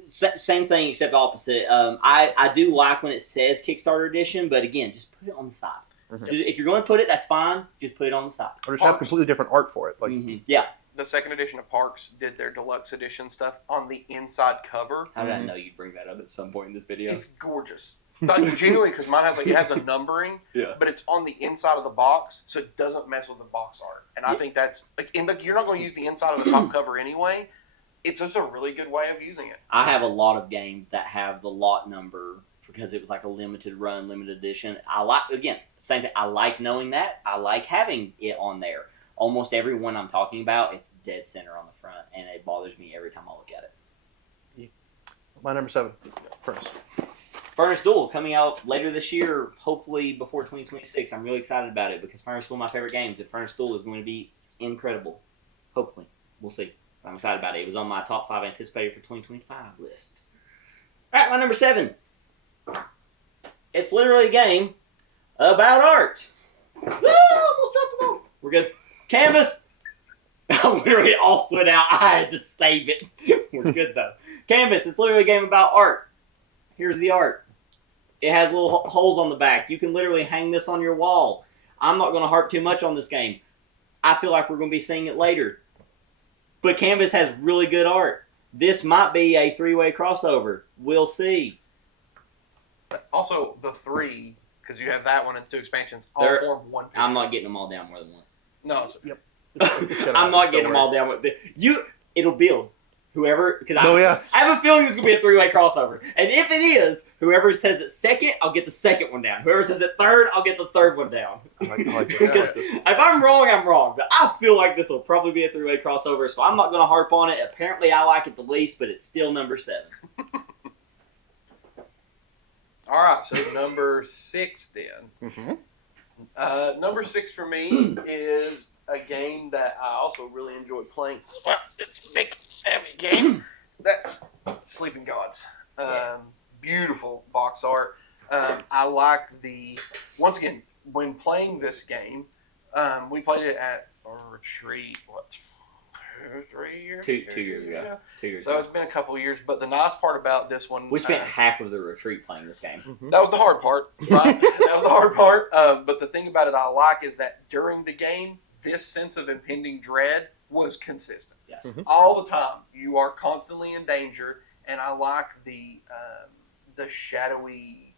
same thing except opposite. I do like when it says Kickstarter edition, but again, just put it on the side. Mhm. If you're going to put it, that's fine. Just put it on the side. Or just have completely different art for it. Like, Yeah. The second edition of Parks did their deluxe edition stuff on the inside cover. How did I know you'd bring that up at some point in this video? It's gorgeous. Like, genuinely, because mine has a numbering, Yeah. but it's on the inside of the box, so it doesn't mess with the box art. And I think that's you're not going to use the inside of the top cover anyway. It's just a really good way of using it. I have a lot of games that have the lot number because it was like a limited run, limited edition. Same thing. I like knowing that. I like having it on there. Almost every one I'm talking about, it's dead center on the front, and it bothers me every time I look at it. my number 7, Furnace. Furnace Duel coming out later this year, hopefully before 2026. I'm really excited about it because Furnace Duel is my favorite games, and Furnace Duel is going to be incredible. Hopefully. We'll see. I'm excited about it. It was on my top 5 anticipated for 2025 list. All right, my number 7. It's literally a game about art. Woo! Almost dropped the ball. We're good. Canvas. I literally all stood out. I had to save it. We're good, though. Canvas. It's literally a game about art. Here's the art. It has little holes on the back. You can literally hang this on your wall. I'm not going to harp too much on this game. I feel like we're going to be seeing it later. But Canvas has really good art. This might be a 3-way crossover. We'll see. But also, the 3, because you have that one and 2 expansions, all They're- form one picture. I'm not getting them all down more than once. No, it's, I'm not getting them all down with it'll build. Whoever, because Oh, yeah. I have a feeling this is going to be a 3-way crossover. And if it is, whoever says it second, I'll get the second one down. Whoever says it third, I'll get the third one down. I like this. Because if I'm wrong, I'm wrong. But I feel like this will probably be a 3-way crossover, so I'm not going to harp on it. Apparently, I like it the least, but it's still number 7. all right, so number 6 then. Mm-hmm. Number 6 for me is a game that I also really enjoy playing. Well, it's a big, heavy game. That's Sleeping Gods. Beautiful box art. I liked once again, when playing this game, we played it at a retreat, 3 years? 2 years ago. 2 years So ago. it's been a couple of years, but the nice part about this one... We spent half of the retreat playing this game. That was the hard part, right? That was the hard part. But the thing about it I like is that during the game, this sense of impending dread was consistent. Yes. All the time. You are constantly in danger, and I like the shadowy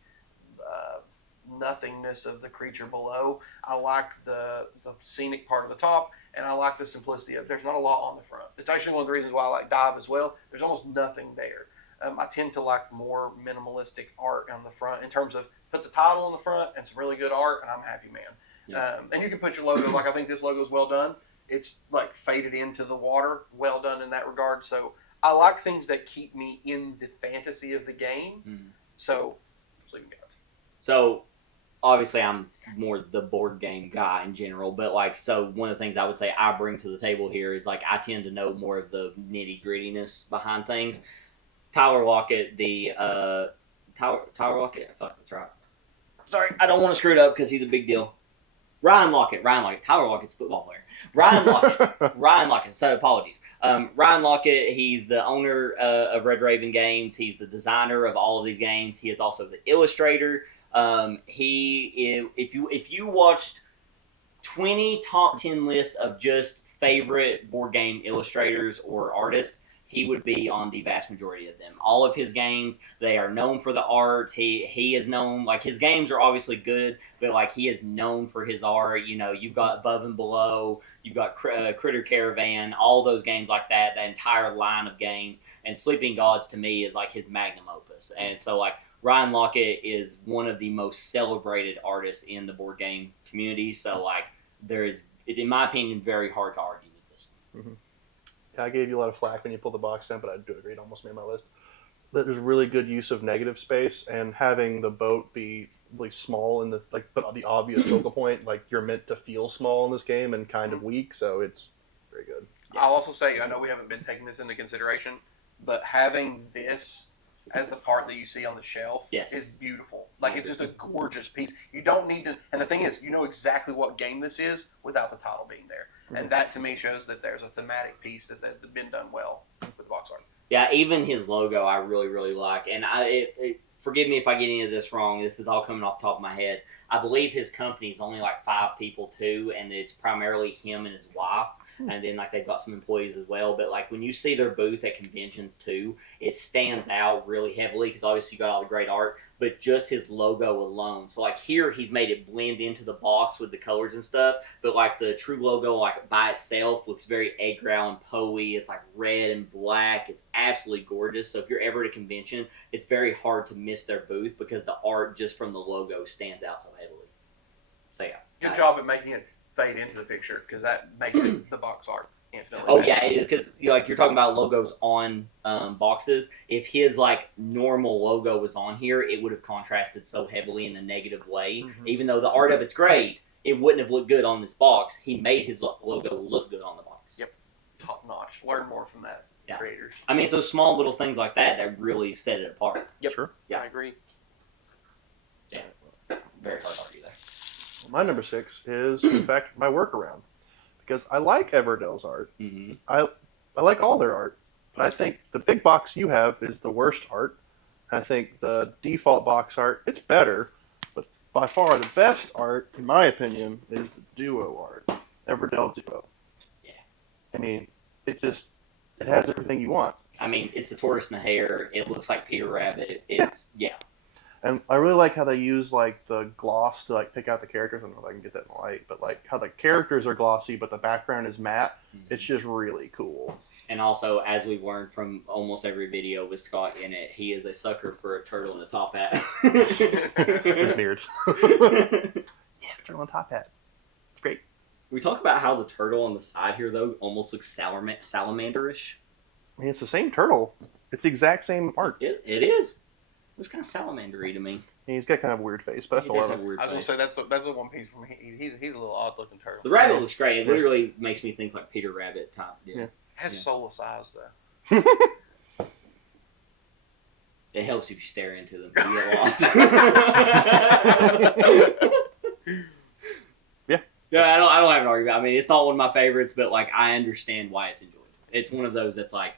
nothingness of the creature below. I like the scenic part of the top, and I like the simplicity of there's not a lot on the front. It's actually one of the reasons why I like Dive as well. There's almost nothing there. I tend to like more minimalistic art on the front in terms of put the title on the front and some really good art, and I'm happy, man. Yeah. And you can put your logo, like I think this logo is well done. It's like faded into the water, well done in that regard. So I like things that keep me in the fantasy of the game. Mhm. So, Sleeping Gods. So obviously I'm more the board game guy in general, but like, so one of the things I would say I bring to the table here is like I tend to know more of the nitty grittiness behind things. Tyler Lockett, Tyler Lockett, fuck, that's right. Sorry, I don't want to screw it up because he's a big deal. Ryan Lockett. Tyler Lockett's a football player. Ryan Lockett. So apologies. Ryan Lockett. He's the owner of Red Raven Games. He's the designer of all of these games. He is also the illustrator. If you watched 20 top 10 lists of just favorite board game illustrators or artists, he would be on the vast majority of them. All of his games, they are known for the art. He is known, like, his games are obviously good, but like he is known for his art. You know, you've got Above and Below, you've got Critter Caravan, all those games like that, the entire line of games. And Sleeping Gods to me is like his magnum opus. And so like Ryan Lockett is one of the most celebrated artists in the board game community. So like there is, in my opinion, very hard to argue with this one. Mm-hmm. I gave you a lot of flack when you pulled the box down, but I do agree it almost made my list. There's really good use of negative space, and having the boat be really small in the but the obvious focal point, like you're meant to feel small in this game and kind of weak, so it's very good. Yeah. I'll also say, I know we haven't been taking this into consideration, but having this as the part that you see on the shelf is beautiful. Like, it's just a gorgeous piece. You don't need to, and the thing is, you know exactly what game this is without the title being there. Mm-hmm. And that to me shows that there's a thematic piece that has been done well with box art. Yeah, even his logo I really, really like. And forgive me if I get any of this wrong. This is all coming off the top of my head. I believe his company's only like 5 people too, and it's primarily him and his wife. And then like they've got some employees as well. But like when you see their booth at conventions too, it stands out really heavily because obviously you got all the great art, but just his logo alone. So like here he's made it blend into the box with the colors and stuff, but like the true logo like by itself looks very Edgar Allan Poe-y. It's like red and black. It's absolutely gorgeous. So if you're ever at a convention, it's very hard to miss their booth because the art just from the logo stands out so heavily. So yeah. Good job at making it fade into the picture because that makes it the box art infinitely. Oh yeah, because like you're talking about logos on boxes. If his like normal logo was on here, it would have contrasted so heavily in a negative way. Mm-hmm. Even though the art of it's great, it wouldn't have looked good on this box. He made his logo look good on the box. Yep, top notch. Learn more from that, creators. I mean, it's those small little things like that that really set it apart. Yep. Sure. Yeah, I agree. Yeah, very hard to argue there. My number 6 is, in fact, my workaround. Because I like Everdell's art. Mm-hmm. I like all their art. But I think the big box you have is the worst art. I think the default box art, it's better. But by far the best art, in my opinion, is the duo art. Everdell Duo. Yeah. I mean, it has everything you want. I mean, it's the tortoise and the hare. It looks like Peter Rabbit. It's, yeah. And I really like how they use like the gloss to like pick out the characters. I don't know if I can get that in the light, but like how the characters are glossy, but the background is matte. Mm-hmm. It's just really cool. And also, as we've learned from almost every video with Scott in it, he is a sucker for a turtle in a top hat. His beard. Yeah, turtle and top hat. It's great. We talk about how the turtle on the side here, though, almost looks salamanderish. I mean, it's the same turtle. It's the exact same art. It is. It was kind of salamander-y to me. And he's got kind of a weird face, but I still love him. I was going to say, that's the one piece from he's a little odd-looking turtle. The rabbit looks great. It literally makes me think like Peter Rabbit type. Yeah. Has soulless eyes, though. It helps if you stare into them. You get lost. Yeah, I don't have an argument. I mean, it's not one of my favorites, but like I understand why it's enjoyed. It's one of those that's like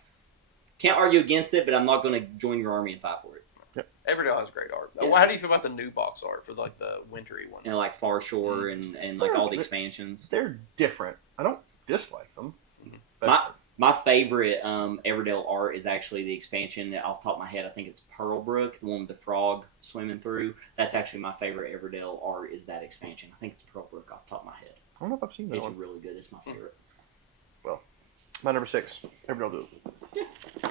can't argue against it, but I'm not going to join your army and fight for it. Yep. Everdell has great art. Yeah. How do you feel about the new box art for like the wintry one? You know, like Far Shore and like all the expansions. They're different. I don't dislike them. Mm-hmm. My favorite Everdell art is actually the expansion. Off the top of my head, I think it's Pearlbrook, the one with the frog swimming through. That's actually my favorite Everdell art is that expansion. I think it's Pearlbrook off the top of my head. I don't know if I've seen that one. It's really good. It's my favorite. Well, my number 6, Everdell Duo. Yeah,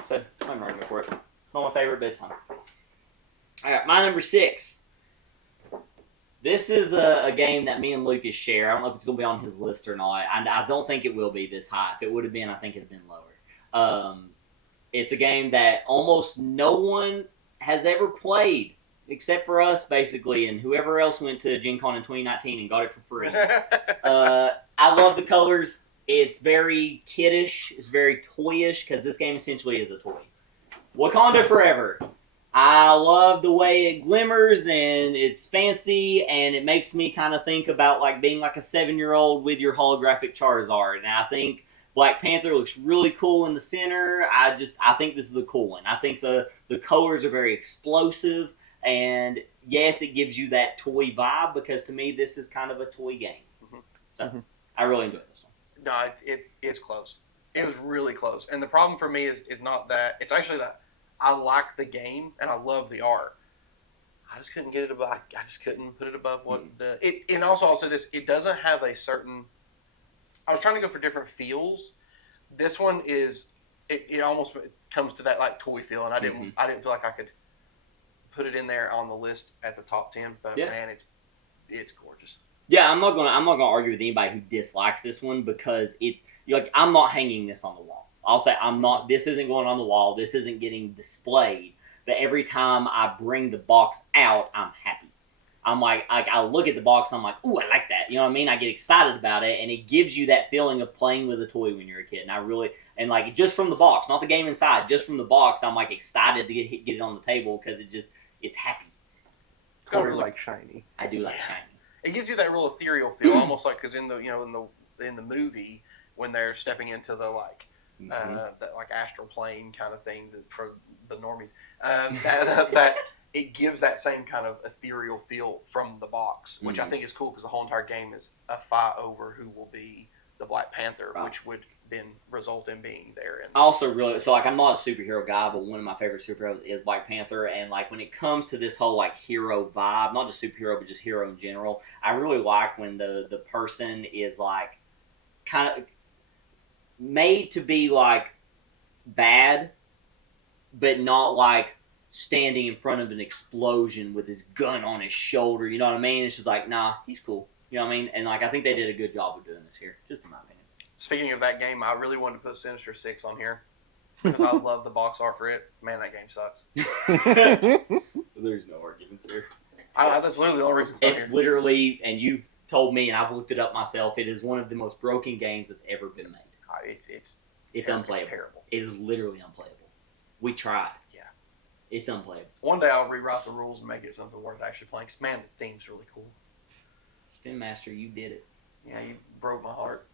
so I'm arguing for it. It's not my favorite, but it's fine. All right, my number 6. This is a game that me and Lucas share. I don't know if it's going to be on his list or not. I don't think it will be this high. If it would have been, I think it would have been lower. It's a game that almost no one has ever played except for us, basically, and whoever else went to Gen Con in 2019 and got it for free. I love the colors. It's very kiddish. It's very toyish because this game essentially is a toy. Wakanda Forever. I love the way it glimmers and it's fancy and it makes me kind of think about like being like a 7-year-old with your holographic Charizard. And I think Black Panther looks really cool in the center. I think this is a cool one. I think the colors are very explosive and yes, it gives you that toy vibe because to me this is kind of a toy game. So I really enjoyed this one. No, it's close. It was really close. And the problem for me is not that. It's actually that I like the game and I love the art. I just couldn't get it above. I just couldn't put it above what and also I'll say this. It doesn't have a certain. I was trying to go for different feels. This one is. It almost comes to that like toy feel, and I didn't feel like I could put it in there on the list at the top 10. But man, it's gorgeous. Yeah, I'm not gonna argue with anybody who dislikes this one because I'm not hanging this on the wall. I'll say this isn't going on the wall, this isn't getting displayed, but every time I bring the box out, I'm happy. I'm like I look at the box and I'm like, ooh, I like that. You know what I mean? I get excited about it and it gives you that feeling of playing with a toy when you're a kid. And like just from the box, not the game inside, just from the box, I'm like excited to get it on the table because it's happy. It's got really like shiny. I do like shiny. It gives you that real ethereal feel, almost like because in the movie when they're stepping into the like that like astral plane kind of thing for the normies, that it gives that same kind of ethereal feel from the box, which I think is cool because the whole entire game is a fight over who will be the Black Panther, which would then result in being there. I also I'm not a superhero guy, but one of my favorite superheroes is Black Panther, and like when it comes to this whole like hero vibe, not just superhero but just hero in general, I really like when the person is like kind of made to be like bad, but not like standing in front of an explosion with his gun on his shoulder. You know what I mean? It's just like, nah, he's cool. You know what I mean? And like I think they did a good job of doing this here, just in my opinion. Speaking of that game, I really wanted to put Sinister Six on here because I love the box art for it. Man, that game sucks. There's no arguments here. That's literally the only reason it's here. Literally, and you've told me, and I've looked it up myself, it is one of the most broken games that's ever been made. It's unplayable. It's terrible. It is literally unplayable. We tried. Yeah. It's unplayable. One day I'll rewrite the rules and make it something worth actually playing. Man, the theme's really cool. Spin Master, you did it. Yeah, you broke my heart.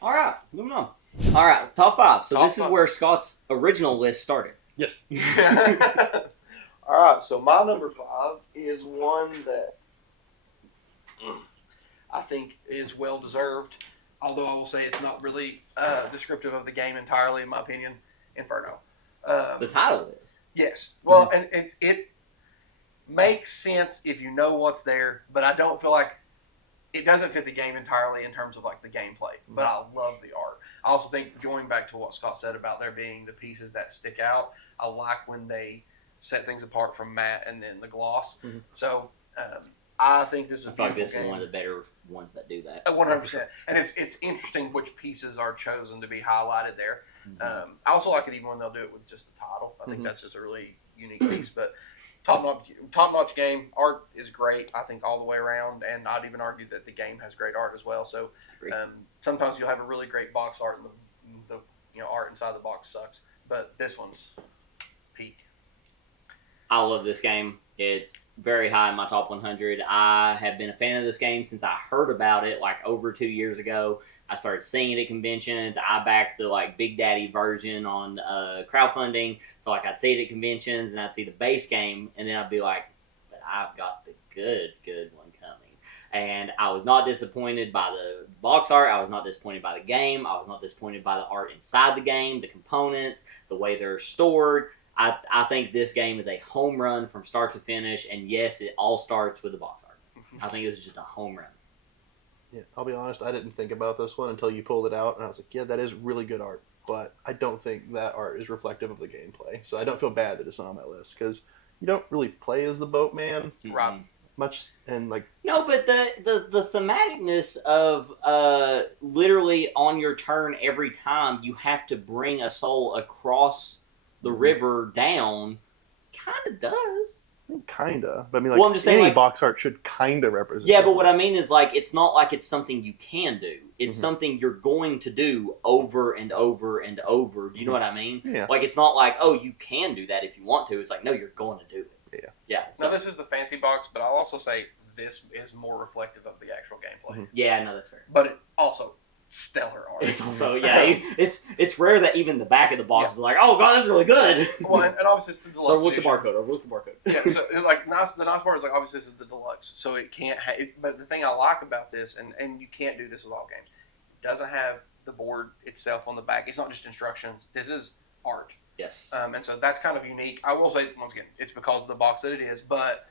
All right, moving on. All right, top 5. So this is where Scott's original list started. Yes. All right, so my number 5 is one that I think is well deserved, although I will say it's not really descriptive of the game entirely, in my opinion. Inferno. The title is. Yes. Well, and it makes sense if you know what's there, but I don't feel like it doesn't fit the game entirely in terms of like the gameplay. But I love the art. I also think going back to what Scott said about there being the pieces that stick out, I like when they set things apart from matte and then the gloss. So I think this is a beautiful game. This is one of the better ones that do that. 100%. And it's interesting which pieces are chosen to be highlighted there. I also like it even when they'll do it with just the title. I think that's just a really unique piece. But top-notch game. Art is great, I think, all the way around. And I'd even argue that the game has great art as well. So sometimes you'll have a really great box art and the art inside the box sucks. But this one's peak. I love this game. It's very high in my top 100. I have been a fan of this game since I heard about it like over 2 years ago. I started seeing it at conventions. I backed the like Big Daddy version on crowdfunding. So like I'd see it at conventions and I'd see the base game and then I'd be like, but I've got the good one coming. And I was not disappointed by the box art. I was not disappointed by the game. I was not disappointed by the art inside the game, the components, the way they're stored. I think this game is a home run from start to finish. And yes, it all starts with the box art. I think this is just a home run. Yeah, I'll be honest, I didn't think about this one until you pulled it out, and I was like, yeah, that is really good art, but I don't think that art is reflective of the gameplay, so I don't feel bad that it's not on my list, because you don't really play as the boatman. Right. much, and like No, but the thematicness of literally on your turn every time you have to bring a soul across the river down, kind of does. kinda. But I mean, like Well, I'm just saying, any like- box art should kinda represent. Yeah, but this. what I mean is like it's not like it's something you can do. It's Mhm. something you're going to do over and over and over. Do you know what I mean? Yeah. Like it's not like, oh, you can do that if you want to. It's like, no, you're going to do it. Yeah. Yeah. Now this is the fancy box, but I'll also say this is more reflective of the actual gameplay. Mhm. Yeah, no, that's fair. But it also stellar art. It's also it's rare that even the back of the box is like, oh god, that's really good. Well, and obviously it's the So deluxe look the edition. barcode. Overlook the barcode. Yeah, so like the nice part is like obviously this is the deluxe, so it can't. But the thing I like about this, and you can't do this with all games, it doesn't have the board itself on the back. It's not just instructions. This is art, Yes. and so that's kind of unique. I will say once again, it's because of the box that it is. But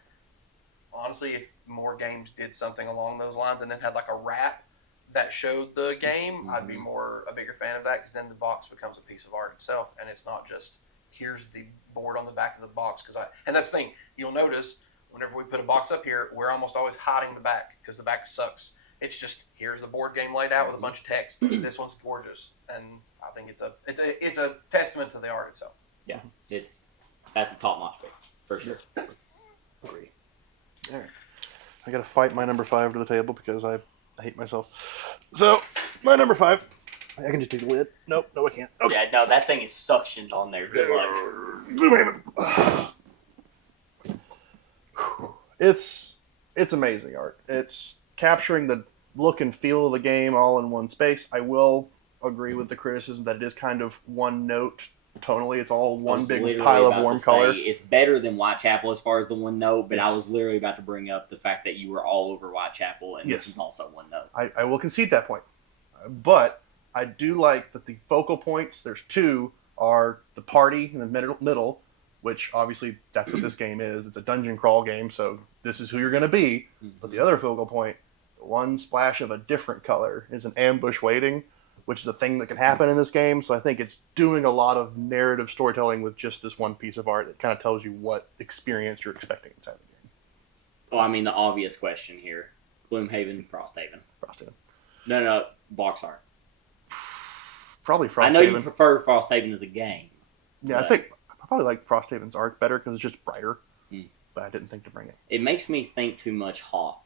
honestly, if more games did something along those lines and then had like a wrap that showed the game, I'd be a bigger fan of that because then the box becomes a piece of art itself, and it's not just here's the board on the back of the box. And that's the thing you'll notice whenever we put a box up here, we're almost always hiding the back because the back sucks. It's just here's the board game laid out with a bunch of text. This one's gorgeous, and I think it's a testament to the art itself. That's a top notch pick for sure. Agree. All right. I gotta fight my number 5 to the table because I hate myself. So my number 5. I can just take the lid. Nope, no, I can't. Okay. Yeah, no, that thing is suctioned on there. Good luck. Gloomhaven. It's amazing art. It's capturing the look and feel of the game all in one space. I will agree with the criticism that it is kind of one note tonally. It's all I one was big literally pile of about warm to color. say, it's better than Whitechapel as far as the one note, but I Yes. was literally about to bring up the fact that you were all over Whitechapel, and Yes. this is also one note. I will concede that point. But I do like that the focal points, there's two, are the party in the middle, which obviously that's what this game is. It's a dungeon crawl game, so this is who you're going to be. But the other focal point, one splash of a different color, is an ambush waiting, which is a thing that can happen in this game. So I think it's doing a lot of narrative storytelling with just this one piece of art that kind of tells you what experience you're expecting inside the game. Oh, I mean, the obvious question here. Gloomhaven, Frosthaven. Frosthaven. No, box art. Probably Frosthaven. I know you prefer Frosthaven as a game. Yeah, I think I probably like Frosthaven's art better because it's just brighter. Hmm. But I didn't think to bring it. It makes me think too much Hoth.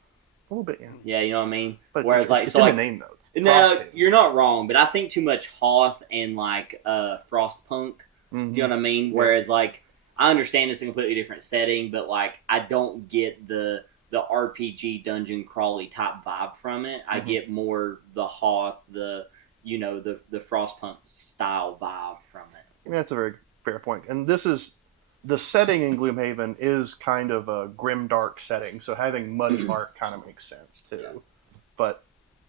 A little bit, yeah. Yeah, you know what I mean? But Whereas, it's, like, it's so in like, the name, though. It's no, Frosthaven. you're not wrong, but I think too much Hoth and, like, Frostpunk. Mhm. Do you know what I mean? Whereas, like, I understand it's a completely different setting, but, like, I don't get the RPG dungeon crawly type vibe from it. I Mhm. get more the Hoth, the Frostpunk style vibe from it. Yeah, that's a very fair point. And this is the setting in Gloomhaven is kind of a grim, dark setting, so having muddy art kind of makes sense too. Yeah. But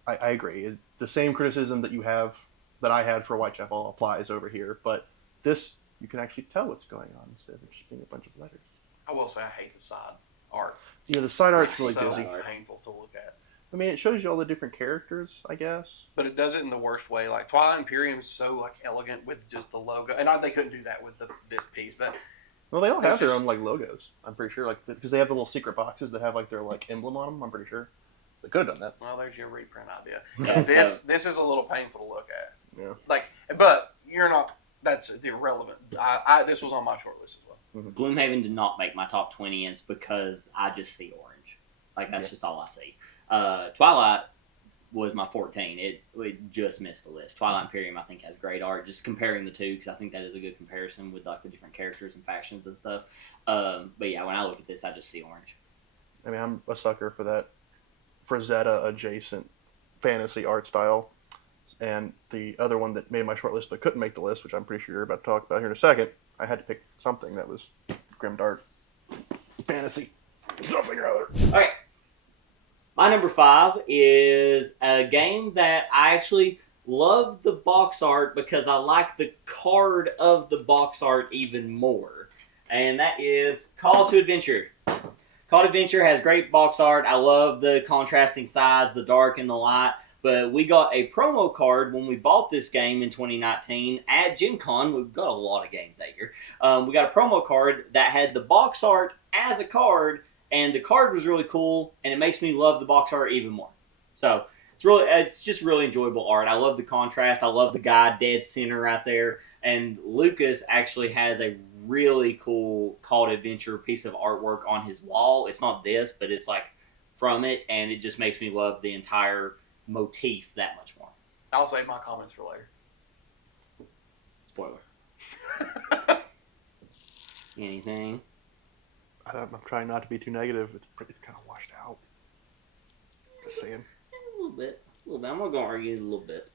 I agree. The same criticism that I had for Whitechapel applies over here. But this, you can actually tell what's going on instead of just being a bunch of letters. I will say I hate the side art. Yeah, the side art's really so busy. painful to look at. I mean, it shows you all the different characters, I guess. But it does it in the worst way. Like Twilight Imperium's so like elegant with just the logo, and they couldn't do that with this piece. But Well, they all There's have their just- own like logos. I'm pretty sure, like because they have the little secret boxes that have like their like emblem on them. I'm pretty sure they could have done that. well, there's your reprint idea. Yeah, This is a little painful to look at. Yeah. Like, but you're not. That's irrelevant. This was on my short list as well. Gloomhaven did not make my top 20, and it's because I just see orange. Like, that's Yeah. just all I see. Twilight was my 14. It just missed the list. Twilight Imperium, I think, has great art. Just comparing the two, because I think that is a good comparison with, like, the different characters and factions and stuff. But, yeah, when I look at this, I just see orange. I mean, I'm a sucker for that Frazetta adjacent fantasy art style. And the other one that made my short list but couldn't make the list, which I'm pretty sure you're about to talk about here in a second, I had to pick something that was grimdark fantasy something or other. Okay. My number 5 is a game that I actually love the box art because I like the card of the box art even more. And that is Call to Adventure. Call to Adventure has great box art. I love the contrasting sides, the dark and the light. But we got a promo card when we bought this game in 2019 at Gen Con. We've got a lot of games that year. We got a promo card that had the box art as a card and the card was really cool, and it makes me love the box art even more. So it's just really enjoyable art. I love the contrast. I love the guy dead center right there. And Lucas actually has a really cool Call to Adventure piece of artwork on his wall. It's not this, but it's like from it, and it just makes me love the entire motif that much more. I'll save my comments for later. Spoiler. Anything? I'm trying not to be too negative. It's kind of washed out. Just saying. A little bit. I'm not gonna argue a little bit.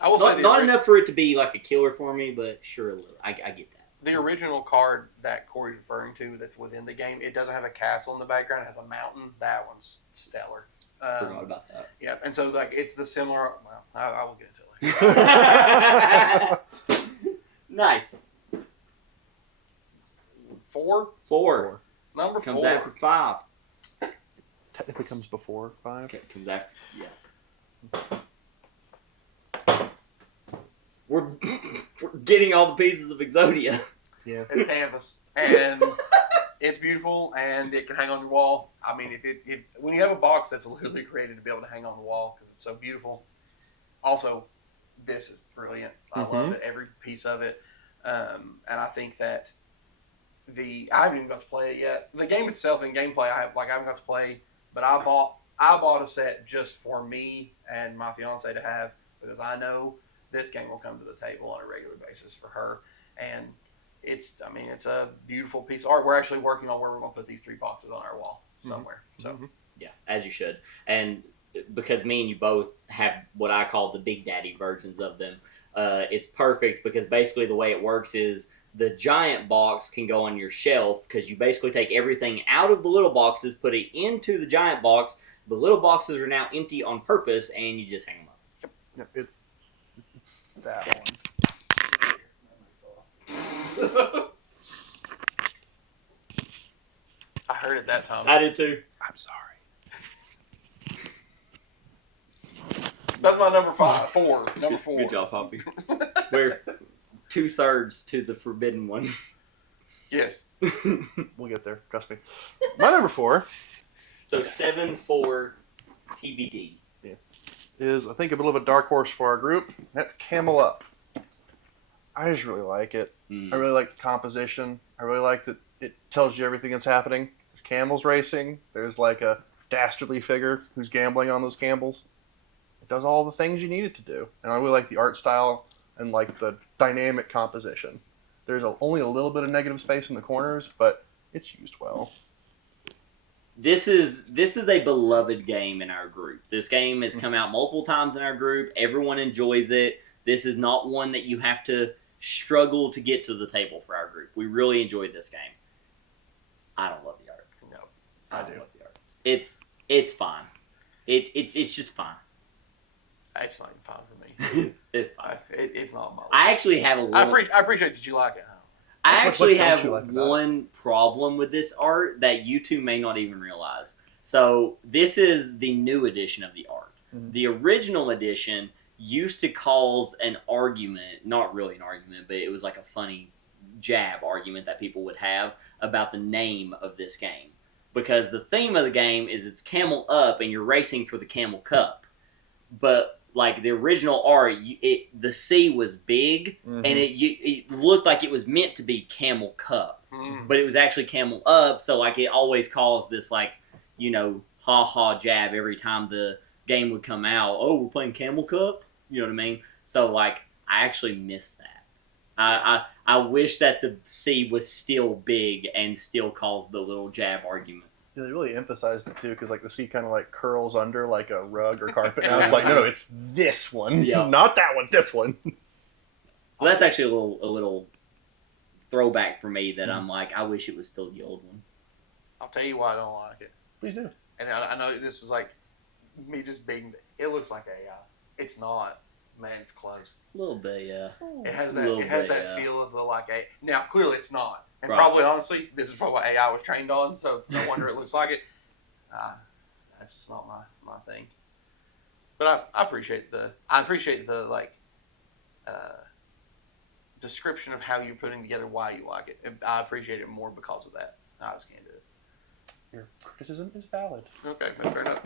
I will say Not enough for it to be like a killer for me, but sure a little. I get that. the original card that Corey's referring to that's within the game, it doesn't have a castle in the background. It has a mountain. That one's stellar. Forgot about that. Yeah, and so like it's the similar. Well, I will get into it later. Nice. 4. Number Comes 4. after 5. Technically comes before 5. Okay, comes after. Yeah. We're getting all the pieces of Exodia. Yeah. It's canvas, and it's beautiful, and it can hang on your wall. I mean, if when you have a box that's literally created to be able to hang on the wall because it's so beautiful. Also, this is brilliant. I love it, every piece of it, and I think that I haven't even got to play it yet. The game itself and gameplay, I haven't got to play, but I bought a set just for me and my fiance to have because I know this game will come to the table on a regular basis for her, and it's a beautiful piece of art. We're actually working on where we're going to put these 3 boxes on our wall somewhere. So Yeah, as you should. And because me and you both have what I call the Big Daddy versions of them, it's perfect because basically the way it works is the giant box can go on your shelf because you basically take everything out of the little boxes, put it into the giant box. The little boxes are now empty on purpose, and you just hang them up. Yep, it's that one. I heard it that time. I did too. I'm sorry. That's my number 4. Number 4. Good job, Poppy. We're 2/3 to the forbidden one. Yes. We'll get there. Trust me. My number 4 So 7-4 TBD. is, I think, a bit of a dark horse for our group. That's Camel Up. I just really like it. I really like the composition. I really like that it tells you everything that's happening. There's camels racing. There's like a dastardly figure who's gambling on those camels. It does all the things you need it to do. And I really like the art style and like the dynamic composition. There's only a little bit of negative space in the corners, but it's used well. This is a beloved game in our group. This game has come out multiple times in our group. Everyone enjoys it. This is not one that you have to struggle to get to the table for our group. We really enjoyed this game. I don't love the art. No, I I don't do. love the art. It's fine. It's just fine. It's not even fine for me. It's fine. It's not my list. I actually have a little. I appreciate that you like it. I What actually don't have you like about one problem with this art that you two may not even realize. So this is the new edition of the art. Mhm. The original edition used to cause an argument, not really an argument, but it was like a funny jab argument that people would have about the name of this game. Because the theme of the game is it's Camel Up and you're racing for the Camel Cup. But like the original art, the C was big and it looked like it was meant to be Camel Cup, but it was actually Camel Up. So like it always caused this like, ha ha jab every time the game would come out. Oh, we're playing Camel Cup. You know what I mean? So like I actually missed that. I wish that the C was still big and still caused the little jab argument. Yeah, they really emphasized it too, because like the sea kind of like curls under like a rug or carpet. And I was like, no, it's this one, Yeah. not that one. This one. So that's actually a little throwback for me that I'm like, I wish it was still the old one. I'll tell you why I don't like it. Please do. And I know this is like me just being. It looks like AI. It's not. Man, it's close. A little bit, yeah. It has A that. little It has bit, that yeah. feel of the like a. Now clearly it's not, and Right. probably honestly this is probably what AI was trained on. So no wonder it looks like it. That's just not my thing. But I appreciate the like description of how you're putting together why you like it. I appreciate it more because of that. I just can't do it. Your criticism is valid. Okay, that's fair enough.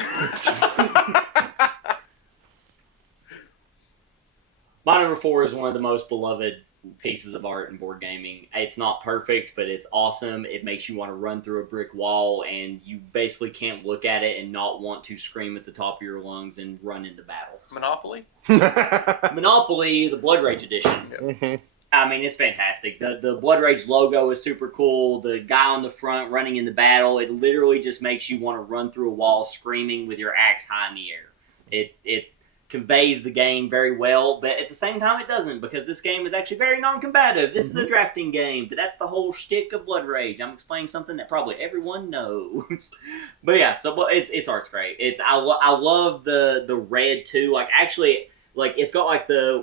My number 4 is one of the most beloved pieces of art in board gaming. It's not perfect, but it's awesome. It makes you want to run through a brick wall, and you basically can't look at it and not want to scream at the top of your lungs and run into battle. Monopoly? Monopoly, the Blood Rage edition. Mhm. I mean, it's fantastic. The Blood Rage logo is super cool. The guy on the front running in the battle, it literally just makes you want to run through a wall screaming with your axe high in the air. It conveys the game very well, but at the same time it doesn't, because this game is actually very non-combative. This is a drafting game, but that's the whole shtick of Blood Rage. I'm explaining something that probably everyone knows. But yeah, so its art's great. I love the red too. Like, actually, like, it's got like the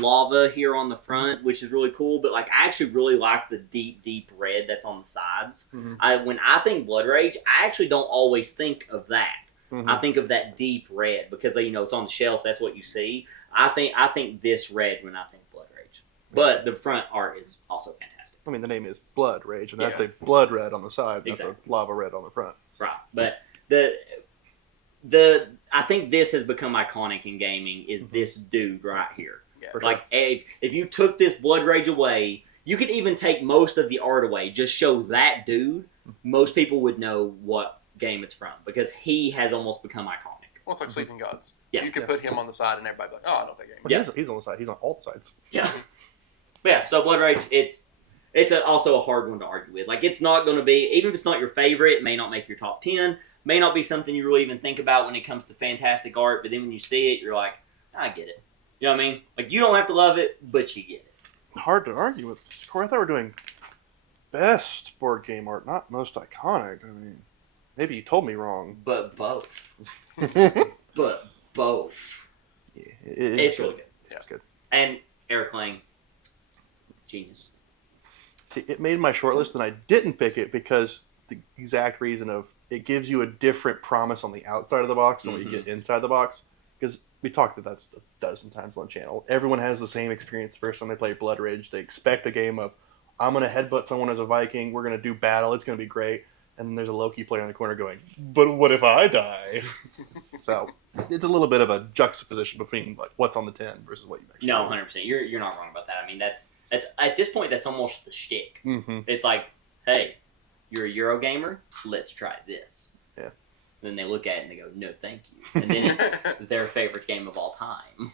lava here on the front, which is really cool. But like, I actually really like the deep red that's on the sides. Mhm. When I think Blood Rage, I actually don't always think of that. Mhm. I think of that deep red because it's on the shelf. That's what you see. I think this red when I think Blood Rage. But the front art is also fantastic. I mean, the name is Blood Rage, and that's Yeah. a blood red on the side. That's Exactly. a lava red on the front. Right. But I think this has become iconic in gaming. Is this dude right here? Yeah. For Like, if you took this Blood Rage away, you could even take most of the art away. Just show that dude. Most people would know what game it's from because he has almost become iconic. Well, it's like Sleeping Gods. Yeah. You could Yeah. put him on the side and everybody like, oh, I know that game. But Yeah. he's on the side. He's on all the sides. Yeah. But yeah, so Blood Rage, it's also a hard one to argue with. Like, it's not going to be, even if it's not your favorite, it may not make your top 10, may not be something you really even think about when it comes to fantastic art, but then when you see it, you're like, I get it. You know what I mean? Like, you don't have to love it, but you get it. Hard to argue with. Corey, I thought we were doing best board game art, not most iconic. I mean, maybe you told me wrong. But both. Yeah, But both. It's really good. Yeah. It's good. And Eric Lang, genius. See, it made my short list, and I didn't pick it because the exact reason of it gives you a different promise on the outside of the box than what you get inside the box. Because we talked about that a dozen times on the channel. Everyone has the same experience the first time they play Blood Rage. They expect a game of, I'm going to headbutt someone as a Viking, we're going to do battle, it's going to be great. And then there's a Loki player in the corner going, but what if I die? So it's a little bit of a juxtaposition between like what's on the tin versus what you actually No, 100%. You're not wrong about that. I mean, that's at this point, that's almost the shtick. Mm-hmm. It's like, hey, you're a Eurogamer? Let's try this. Yeah. And then they look at it and they go, no, thank you. And then it's their favorite game of all time.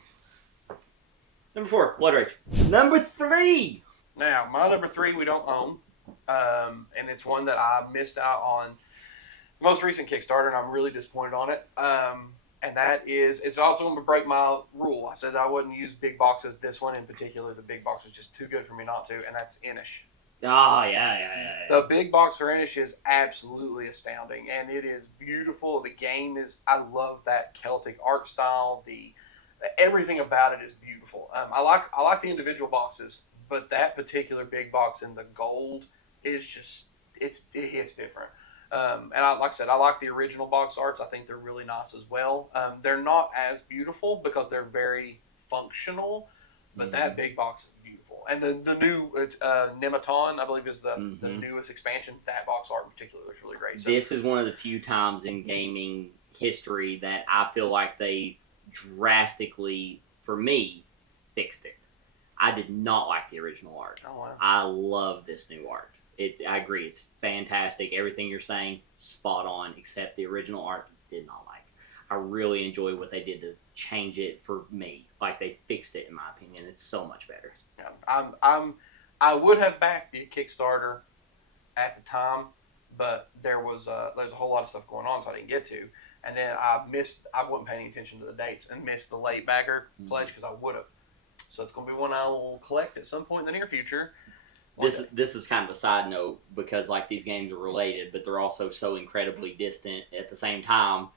Number 4, Blood Rage. Number 3! Now, my number 3 we don't own, and it's one that I missed out on the most recent Kickstarter, and I'm really disappointed on it. And that is, it's also going to break my rule. I said I wouldn't use big boxes. This one in particular, the big box was just too good for me not to, and that's Inish. Oh, yeah. The big box for Inish is absolutely astounding, and it is beautiful. The game is, I love that Celtic art style. Everything about it is beautiful. I like the individual boxes, but that particular big box in the gold is just, it hits different. And like I said, I like the original box arts. I think they're really nice as well. They're not as beautiful because they're very functional, but that big box is beautiful. And the new Nematon, I believe, is the newest expansion. That box art in particular is really great. So, This is one of the few times in gaming history that I feel like they drastically, for me, fixed it. I did not like the original art. oh, wow. I love this new art. I agree, it's fantastic. Everything you're saying, spot on, except the original art did not like. I really enjoy what they did to change it for me. Like, they fixed it, in my opinion. It's so much better. Yeah, I would have backed the Kickstarter at the time, but there's a whole lot of stuff going on, so I didn't get to. And then I wasn't paying any attention to the dates and missed the late bagger pledge because I would have. So it's going to be one I will collect at some point in the near future. This is kind of a side note because, like, these games are related, but they're also so incredibly distant at the same time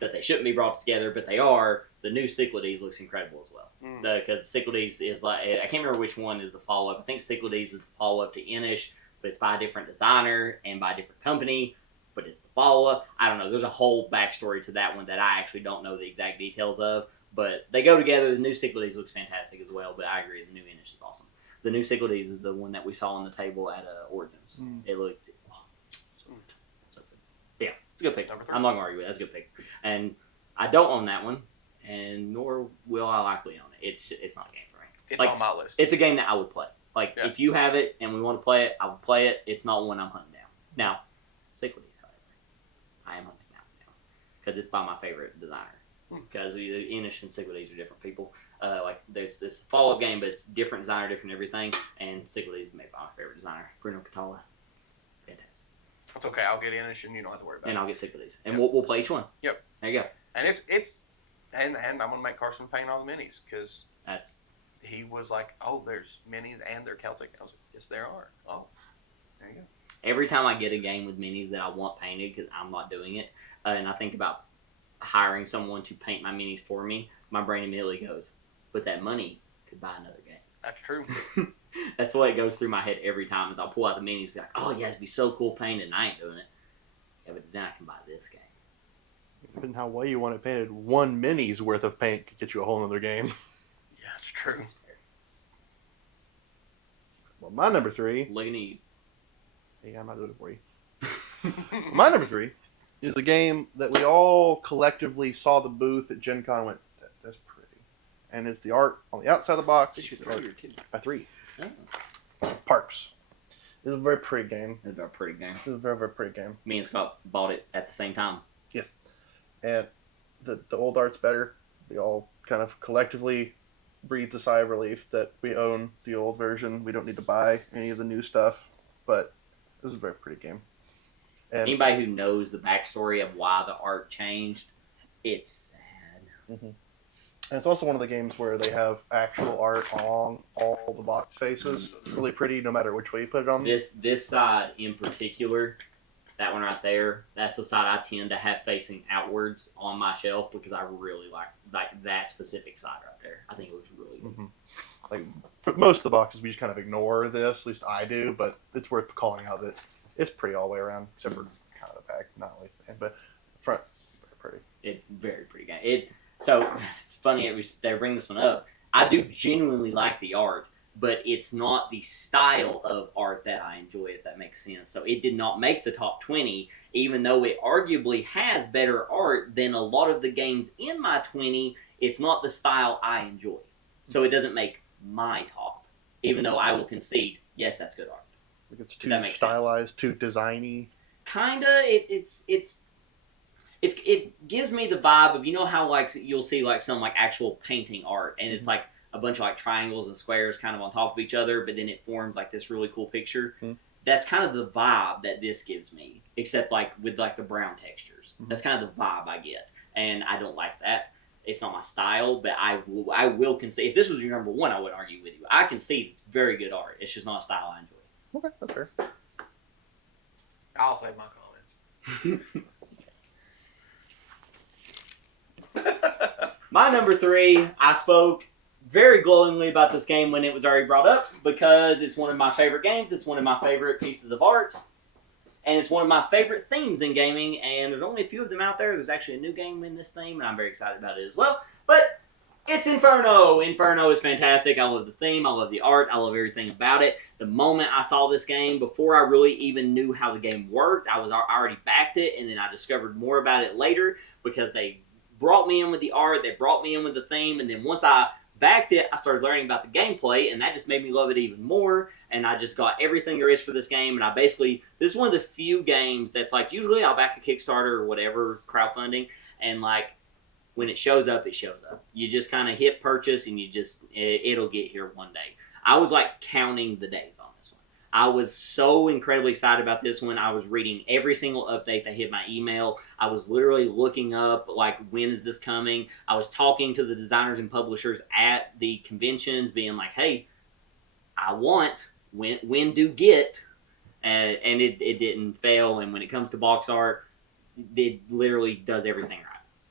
that they shouldn't be brought together, but they are. The new Cyclades looks incredible as well. Because Cyclades is like, I can't remember which one is the follow-up. I think Cyclades is the follow-up to Inish, but it's by a different designer and by a different company, but it's the follow-up. I don't know. There's a whole backstory to that one that I actually don't know the exact details of, but they go together. The new Cyclades looks fantastic as well, but I agree, the new Inish is awesome. The new Cyclades is the one that we saw on the table at Origins. It looked so good. a good pick. Number 3. I'm not gonna argue with it. That's a good pick. And I don't own that one, and nor will I likely own it. It's not a game for me. It's like, on my list. It's a game that I would play. Like, Yeah. if you have it and we want to play it, I would play it. It's not one I'm hunting down. Now, Cyclades, however, I am hunting down now because it's by my favorite designer. Because Inish and Cyclades are different people. Like, there's this follow-up game, but it's different designer, different everything. And Cyclades is made by my favorite designer, Bruno Catala. Fantastic. That's okay. I'll get in and you don't have to worry about And it. I'll get Cyclades. And Yep. we'll play each one. Yep. There you go. And and I'm gonna make Carson paint all the minis because That's he was like, "Oh, there's minis and they're Celtic." I was like, "Yes, there are." Oh, there you go. every time I get a game with minis that I want painted because I'm not doing it, and I think about hiring someone to paint my minis for me, my brain immediately goes, "But that money could buy another game." That's true. That's what goes through my head every time. Is I'll pull out the minis, and be like, "Oh yeah, it'd be so cool painted." And I ain't doing it. Yeah, but then I can buy this game. Depending how well you want it painted, one mini's worth of paint could get you a whole other game. Yeah, it's true. Well, my number 3. Looking at you. Hey, I'm not doing it for you. My number 3 is a game that we all collectively saw the booth at Gen Con and went, "That's pretty." And it's the art on the outside of the box. This It's your the 3 art or 2? by 3. Oh, Parks. It's a very pretty game. that's a pretty game. It's a very, very pretty game. Me and Scott bought it at the same time. Yes. And the old art's better. We all kind of collectively breathed a sigh of relief that we own the old version. We don't need to buy any of the new stuff. But this is a very pretty game. And Anybody who knows the backstory of why the art changed, it's sad. and it's also one of the games where they have actual art on all the box faces. It's really pretty no matter which way you put it on. This side in particular, that one right there, that's the side I tend to have facing outwards on my shelf because I really like that specific side right there. I think it looks really good. Like for most of the boxes, we just kind of ignore this. At least I do, but it's worth calling out that it's pretty all the way around, except for kind of the back, not really, but front, very pretty. It's very pretty game. So it's funny they bring this one up. I do genuinely like the art, but it's not the style of art that I enjoy, if that makes sense. So it did not make the top 20, even though it arguably has better art than a lot of the games in my 20. It's not the style I enjoy. So it doesn't make my top, even though I will concede, yes, that's good art. Like it's If too that makes stylized, too designy. Kinda, it gives me the vibe of, you know how like you'll see like some like actual painting art and it's like a bunch of like triangles and squares kind of on top of each other, but then it forms like this really cool picture. That's kind of the vibe that this gives me, except like with like the brown textures. That's kind of the vibe I get, and I don't like that. It's not my style, but I will concede. If this was your number 1, I would argue with you. I concede it's very good art. It's just not a style I enjoy. Okay, that's fair. I'll save my comments. My number 3, I spoke very glowingly about this game when it was already brought up because it's one of my favorite games. It's one of my favorite pieces of art. And it's one of my favorite themes in gaming. And there's only a few of them out there. There's actually a new game in this theme, and I'm very excited about it as well. But it's Inferno. Inferno is fantastic. I love the theme. I love the art. I love everything about it. The moment I saw this game, before I really even knew how the game worked, I already backed it, and then I discovered more about it later because they brought me in with the art. They brought me in with the theme, and then once I backed it, I started learning about the gameplay, and that just made me love it even more, and I just got everything there is for this game, and this is one of the few games that's like, usually I'll back a Kickstarter or whatever, crowdfunding, and like, when it shows up, it shows up. You just kind of hit purchase, and it'll get here one day. I was like counting the days on this one. I was so incredibly excited about this one. I was reading every single update that hit my email. I was literally looking up, like, when is this coming? I was talking to the designers and publishers at the conventions, being like, hey, I want, when do get? And it didn't fail. And when it comes to box art, it literally does everything right.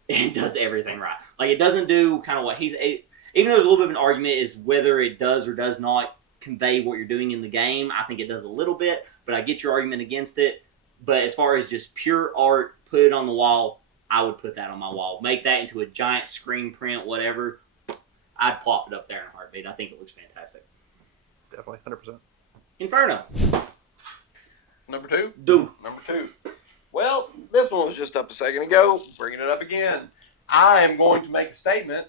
It does everything right. Like, it doesn't do kind of what even though there's a little bit of an argument is whether it does or does not convey what you're doing in the game. I think it does a little bit, but I get your argument against it. But as far as just pure art, put it on the wall, I would put that on my wall. Make that into a giant screen print, whatever. I'd plop it up there in a heartbeat. I think it looks fantastic. Definitely, 100%. Inferno. Number 2? Do. Number 2. Well, this one was just up a second ago. Bringing it up again. I am going to make a statement.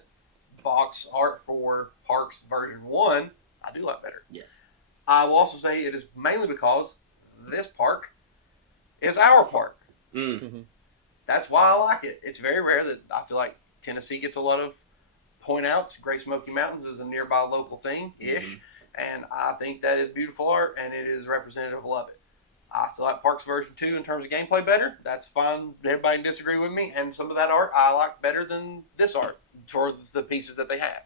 Box art for Parks version 1, I do like better. Yes. I will also say it is mainly because this park is our park. That's why I like it. It's very rare that I feel like Tennessee gets a lot of point outs. Great Smoky Mountains is a nearby local thing-ish, and I think that is beautiful art, and it is representative of it. I still like Parks version 2 in terms of gameplay better. That's fine. Everybody can disagree with me, and some of that art I like better than this art for the pieces that they have.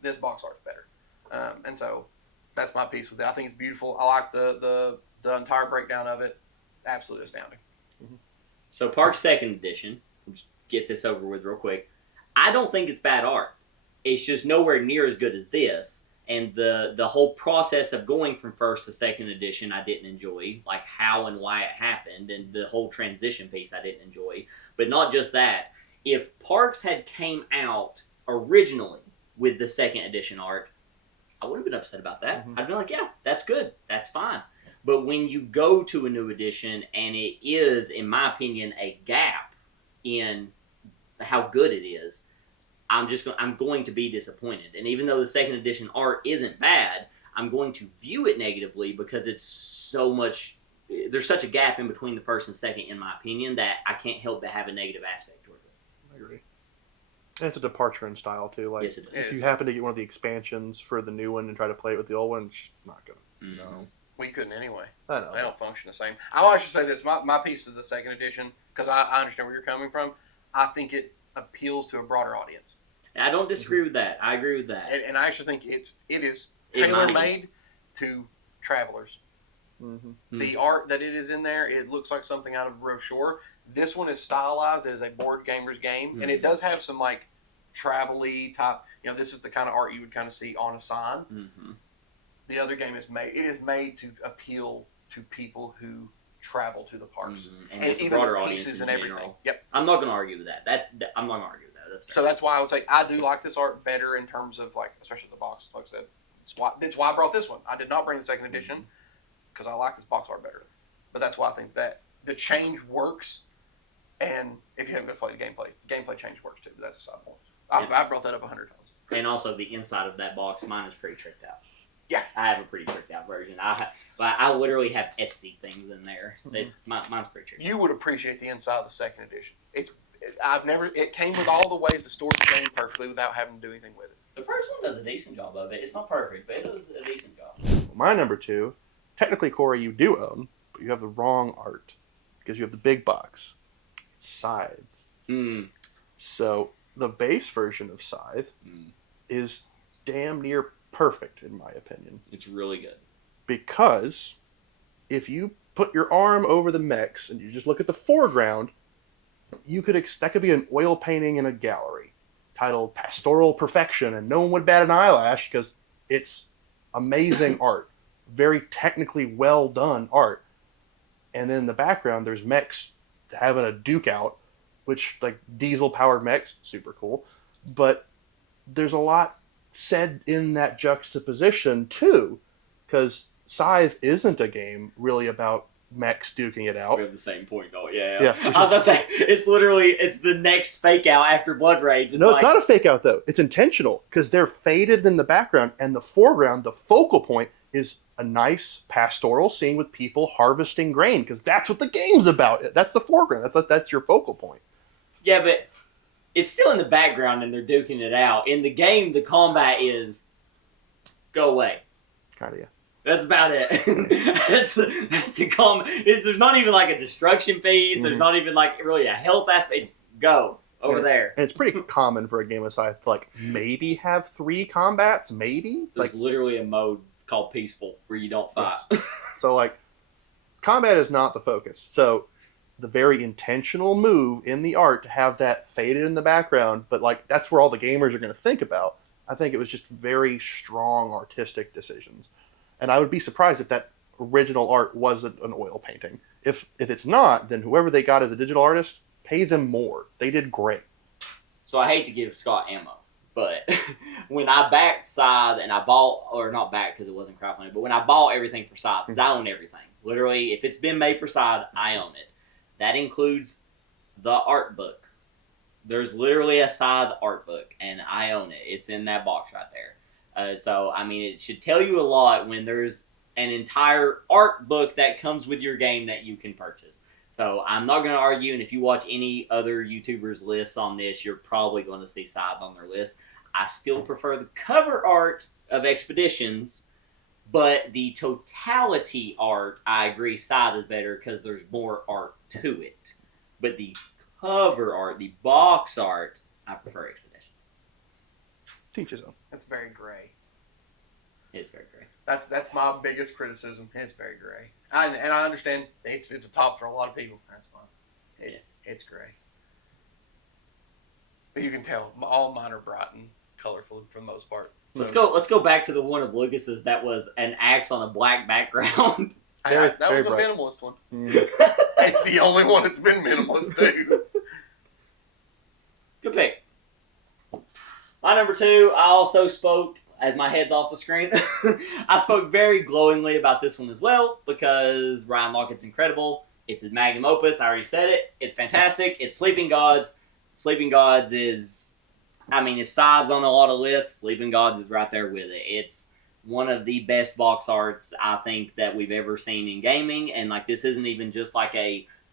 This box art's better. And so that's my piece with it. I think it's beautiful. I like the entire breakdown of it. Absolutely astounding. So Park Second Edition, we'll just get this over with real quick. I don't think it's bad art. It's just nowhere near as good as this. And the whole process of going from first to second edition I didn't enjoy, like how and why it happened, and the whole transition piece I didn't enjoy. But not just that. If Parks had came out originally with the second edition art, I wouldn't have been upset about that. I'd be like, yeah, that's good. That's fine. But when you go to a new edition and it is, in my opinion, a gap in how good it is, I'm going to be disappointed. And even though the second edition art isn't bad, I'm going to view it negatively because it's so much. There's such a gap in between the first and second, in my opinion, that I can't help but have a negative aspect towards it. I agree. And it's a departure in style too. Like Yes, it is. if you happen to get one of the expansions for the new one and try to play it with the old one, it's not gonna. No. We couldn't anyway. I know. They don't function the same. I'll actually say this. My piece of the second edition, because I understand where you're coming from, I think it appeals to a broader audience. I don't disagree with that. I agree with that. And I actually think it is It might tailor-made to travelers. The art that it is in there, it looks like something out of a brochure. This one is stylized as a board gamer's game, and it does have some like travel-y type. This is the kind of art you would kind of see on a sign. The other game is made to appeal to people who travel to the parks, And, and even the pieces and everything. General. Yep. I'm not going to argue with that. I'm not going to argue with that. That's fair. So that's why I would say I do like this art better in terms of like, especially the box. Like I said, that's why I brought this one. I did not bring the second edition because I like this box art better. But that's why I think that the change works. And if you haven't played the gameplay change works too. But that's a side point. I brought that up 100 times. And also the inside of that box, mine is pretty tricked out. Yeah. I have a pretty tricked out version. I literally have Etsy things in there. Mine's pretty tricked out. You would appreciate the inside of the second edition. It came with all the ways to store the game perfectly without having to do anything with it. The first one does a decent job of it. It's not perfect, but it does a decent job. My number 2, technically, Corey, you do own, but you have the wrong art because you have the big box. It's Scythe. So the base version of Scythe is damn near perfect, in my opinion. It's really good. Because if you put your arm over the mechs and you just look at the foreground, that could be an oil painting in a gallery titled Pastoral Perfection, and no one would bat an eyelash because it's amazing art. Very technically well done art. And then in the background, there's mechs having a duke out, which, like, diesel-powered mechs, super cool. But there's a lot said in that juxtaposition, too, because Scythe isn't a game really about mechs duking it out. We have the same point, though. Yeah. Yeah. I was about to say, it's the next fake out after Blood Rage. No, it's not a fake out, though. It's intentional, because they're faded in the background, and the foreground, the focal point, is a nice pastoral scene with people harvesting grain, because that's what the game's about. That's the foreground. That's your focal point. Yeah, but it's still in the background, and they're duking it out. In the game, the combat is go away. Kind of, yeah. That's about it. that's the combat. There's not even like a destruction phase. There's not even like really a health aspect. Go over there. And it's pretty common for a game of Scythe to like maybe have 3 combats, maybe. There's Like literally a mode called Peaceful where you don't fight. Yes. So like combat is not the focus. So the very intentional move in the art to have that faded in the background, but like that's where all the gamers are going to think about. I think it was just very strong artistic decisions. And I would be surprised if that original art wasn't an oil painting. If it's not, then whoever they got as a digital artist, pay them more. They did great. So I hate to give Scott ammo, but when I backed Scythe and I bought, or not backed because it wasn't crowdfunded, but when I bought everything for Scythe, because I own everything. Literally, if it's been made for Scythe, I own it. that includes the art book. There's literally a side art book, and I own it. It's in that box right there. So, I mean, it should tell you a lot when there's an entire art book that comes with your game that you can purchase. So, I'm not going to argue, and if you watch any other YouTubers' lists on this, you're probably going to see Scythe on their list. I still prefer the cover art of Expeditions, but the totality art, I agree, Scythe is better because there's more art to it. But the cover art, the box art, I prefer Expeditions. Teach his own. That's very gray. It's very great. That's my biggest criticism. It's very gray. And I understand it's a top for a lot of people. That's fine. It's gray. But you can tell all mine are bright and colorful for the most part. Let's go back to the one of Lucas's that was an axe on a black background. That was the bright. minimalist one. Mm. It's the only one that's been minimalist too. Good pick. My number 2, I also spoke, as my head's off the screen, I spoke very glowingly about this one as well, because Ryan Lauka's incredible. It's his magnum opus, I already said it. It's fantastic. It's Sleeping Gods. Sleeping Gods is, I mean, if Scythe's on a lot of lists, Sleeping Gods is right there with it. It's one of the best box arts, I think, that we've ever seen in gaming, and, like, this isn't even just like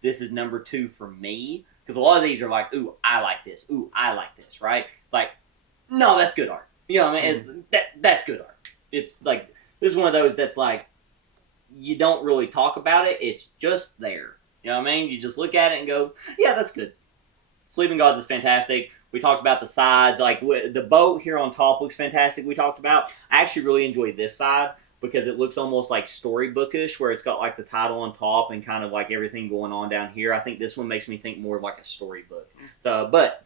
this is number 2 for me, because a lot of these are like, ooh, I like this. Ooh, I like this, right? It's like, no, that's good art. You know what I mean? That's good art. It's like, this is one of those that's like, you don't really talk about it. It's just there. You know what I mean? You just look at it and go, yeah, that's good. Sleeping Gods is fantastic. We talked about the sides. Like, the boat here on top looks fantastic. We talked about. I actually really enjoy this side because it looks almost like storybookish, where it's got like the title on top and kind of like everything going on down here. I think this one makes me think more of like a storybook. So, but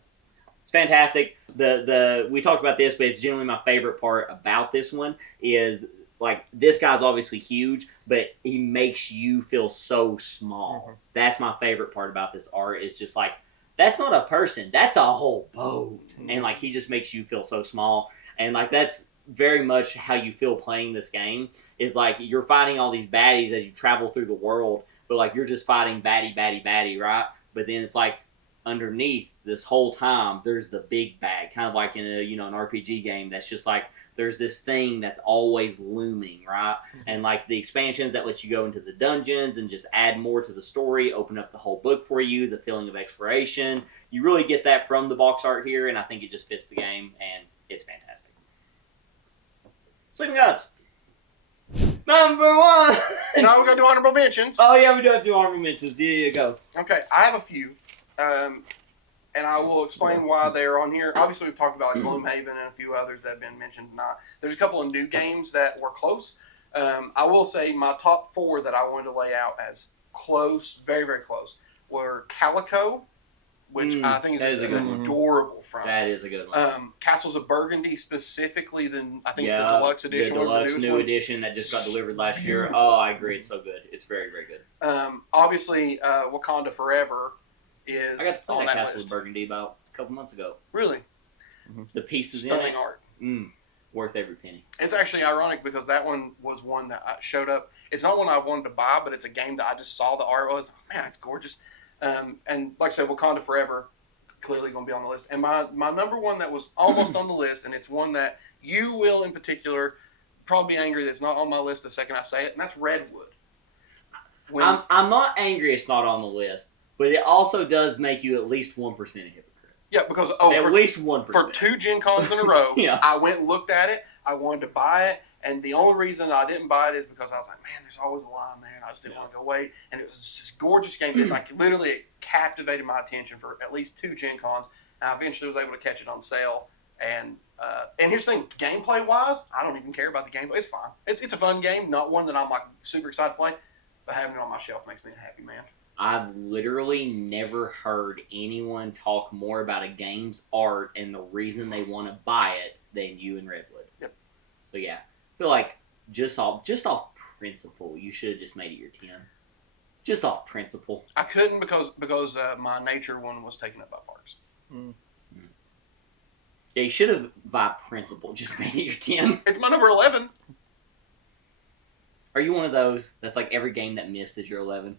it's fantastic. We talked about this, but it's generally my favorite part about this one is, like, this guy's obviously huge, but he makes you feel so small. Mm-hmm. That's my favorite part about this art, is just like, that's not a person, that's a whole boat. Mm-hmm. And like, he just makes you feel so small. And like, that's very much how you feel playing this game, is like, you're fighting all these baddies as you travel through the world, but like, you're just fighting baddie, right? But then it's like, underneath this whole time, there's the big bad, kind of like in a, an RPG game, that's just like, there's this thing that's always looming, right? Mm-hmm. And like, the expansions that let you go into the dungeons and just add more to the story, open up the whole book for you, the feeling of exploration, you really get that from the box art here, and I think it just fits the game, and it's fantastic. Sleeping Gods. Number 1! Now we're going to do honorable mentions. Oh yeah, we do have to do honorable mentions. Yeah, go. Okay, I have a few. And I will explain why they're on here. Obviously, we've talked about Gloomhaven and a few others that have been mentioned tonight. There's a couple of new games that were close. I will say my top 4 that I wanted to lay out as close, very, very close, were Calico, which I think is an adorable front. That is a good one. Castles of Burgundy, specifically, I think it's the deluxe edition. The deluxe new edition that just got delivered last year. Oh, I agree. It's so good. It's very, very good. Obviously, Wakanda Forever is I got to play on that that Castle list. of Burgundy about a couple months ago. Really? The pieces in Stunning it, art. worth every penny. It's actually ironic because that one was one that showed up. It's not one I wanted to buy, but it's a game that I just saw the art was. Man, it's gorgeous. And like I said, Wakanda Forever, clearly going to be on the list. And my number 1 that was almost on the list, and it's one that you will in particular probably be angry that it's not on my list the second I say it, and that's Redwood. I'm not angry it's not on the list, but it also does make you at least 1% a hypocrite. Yeah, because at least 1%. For 2 Gen Cons in a row, Yeah. I went and looked at it. I wanted to buy it, and the only reason I didn't buy it is because I was like, man, there's always a line there, and I just didn't want to go wait. And it was just this gorgeous game. It captivated my attention for at least 2 Gen Cons, and I eventually was able to catch it on sale. And here's the thing, gameplay-wise, I don't even care about the gameplay. It's fine. It's a fun game, not one that I'm like super excited to play, but having it on my shelf makes me a happy man. I've literally never heard anyone talk more about a game's art and the reason they want to buy it than you and Redwood. Yep. So yeah, I feel like just off principle, you should have just made it your 10. Just off principle. I couldn't because my nature one was taken up by Parks. Yeah, you should have, by principle, just made it your 10. It's my number 11. Are you one of those that's like every game that missed is your 11?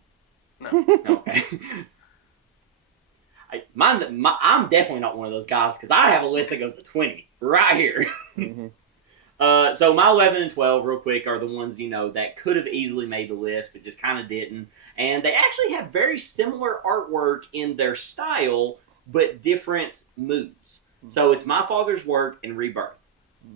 No. Okay. I'm definitely not one of those guys because I have a list that goes to 20 right here. Mhm. So my 11 and 12, real quick, are the ones that could have easily made the list, but just kind of didn't. And they actually have very similar artwork in their style, but different moods. So it's My Father's Work and Rebirth.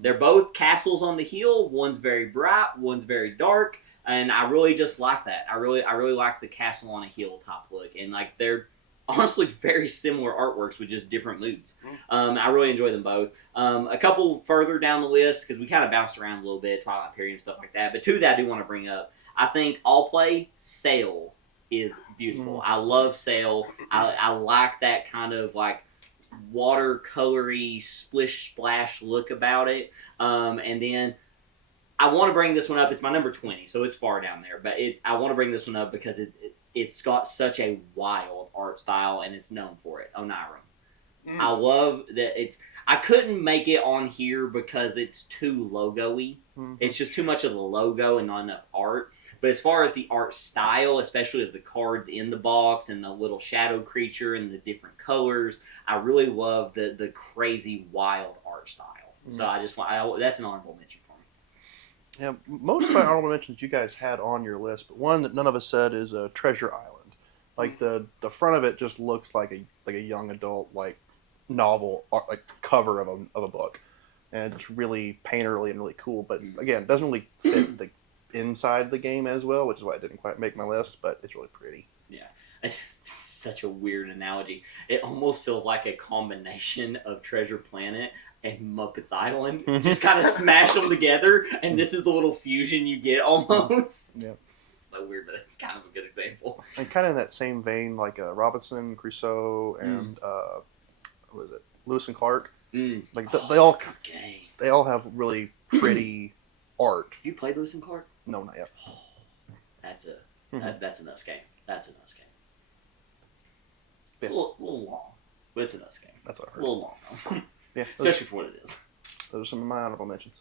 They're both castles on the hill. One's very bright, one's very dark, and I really just like that. I really like the castle on a hill type look, and like they're honestly very similar artworks with just different moods. I really enjoy them both. A couple further down the list, because we kind of bounced around a little bit, Twilight Period and stuff like that, but two that I do want to bring up. I think All Play Sail is beautiful. I love Sail. I like that kind of like watercolory splish splash look about it. And then I want to bring this one up. It's my number 20, so it's far down there, but I want to bring this one up because it's got such a wild art style, and it's known for it. Onirim. I love that I couldn't make it on here because it's too logo-y. It's just too much of the logo and not enough art. But as far as the art style, especially of the cards in the box and the little shadow creature and the different colors, I really love the crazy wild art style. So I just that's an honorable mention for me. Yeah, most of my honorable mentions you guys had on your list, but one that none of us said is Treasure Island. Like the front of it just looks like a young adult like novel like cover of a book, and it's really painterly and really cool. But again, it doesn't really fit the inside the game as well, which is why it didn't quite make my list. But it's really pretty. Yeah, it's such a weird analogy. It almost feels like a combination of Treasure Planet and Muppets Island. Just kind of smash them together, and this is the little fusion you get almost. Yep. So weird, but it's kind of a good example. And kind of in that same vein, like Robinson Crusoe and what is it, Lewis and Clark. Like they all have really pretty art. Have you played Lewis and Clark? No, not yet. That's a nuts game. That's a nuts game. Yeah. It's a little long, but it's a nuts game. That's what I A heard. little long though. Yeah, Especially for what it is. those are some of my honorable mentions.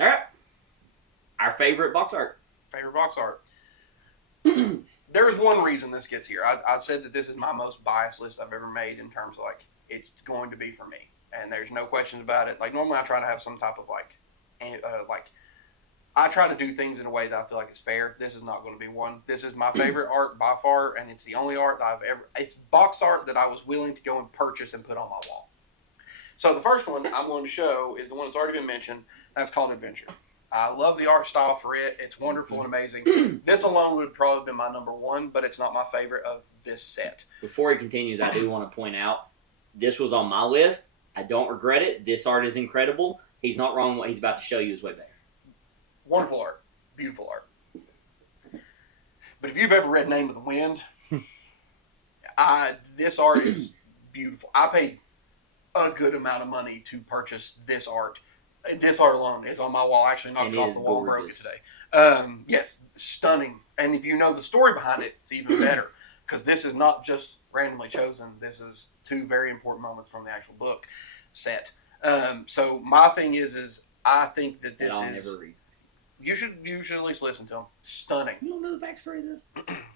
All right. Our favorite box art. Favorite box art. There's one reason this gets here. I said that this is my most biased list I've ever made in terms of like it's going to be for me, and there's no questions about it. Like normally I try to have some type of like I try to do things in a way that I feel like is fair. This is not going to be one. This is my favorite art by far, and it's the only art that I've ever. It's box art that I was willing to go and purchase and put on my wall. So the first one I'm going to show is the one that's already been mentioned. That's called Adventure. I love the art style for it. It's wonderful and amazing. This alone would probably have been my number one, but it's not my favorite of this set. Before he continues, I do want to point out this was on my list. I don't regret it. This art is incredible. He's not wrong. What he's about to show you is way better. Wonderful art. Beautiful art. But if you've ever read Name of the Wind, this art is beautiful. I paid a good amount of money to purchase this art. This art alone is on my wall. I actually knocked it off the wall and broke it today. Yes, stunning. And if you know the story behind it, it's even better. Because this is not just randomly chosen. This is two very important moments from the actual book set. So my thing is I think that this I'll is... never read. You should at least listen to them. Stunning. You don't know the backstory of this?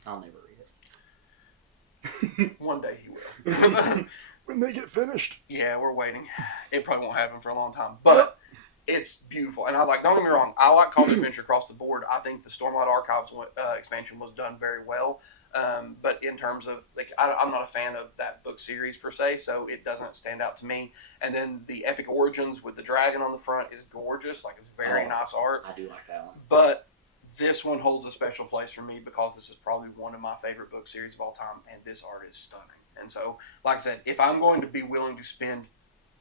I'll never read it. One day he will. When they get finished. Yeah, we're waiting. It probably won't happen for a long time. But it's beautiful. And don't get me wrong, I like Call of Adventure across the board. I think the Stormlight Archives expansion was done very well. But in terms of, I'm not a fan of that book series per se, so it doesn't stand out to me. And then the Epic Origins with the dragon on the front is gorgeous. It's very nice art. I do like that one. But this one holds a special place for me because this is probably one of my favorite book series of all time, and this art is stunning. And so, like I said, if I'm going to be willing to spend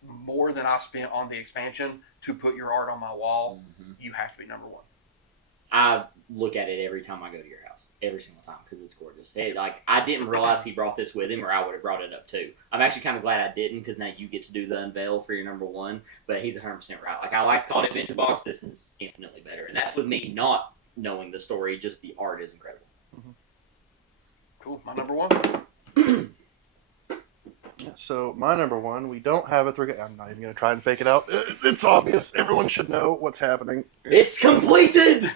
more than I spent on the expansion to put your art on my wall, you have to be number one. I look at it every time I go to your house, every single time, because it's gorgeous. I didn't realize he brought this with him, or I would have brought it up too. I'm actually kind of glad I didn't, because now you get to do the unveil for your number one. But he's 100% right. I like Call of Adventure box. This is infinitely better, and that's with me not knowing the story. Just the art is incredible. Cool. My number one. So my number one, we don't have it. I'm not even going to try and fake it out. It's obvious. Everyone should know what's happening. It's completed.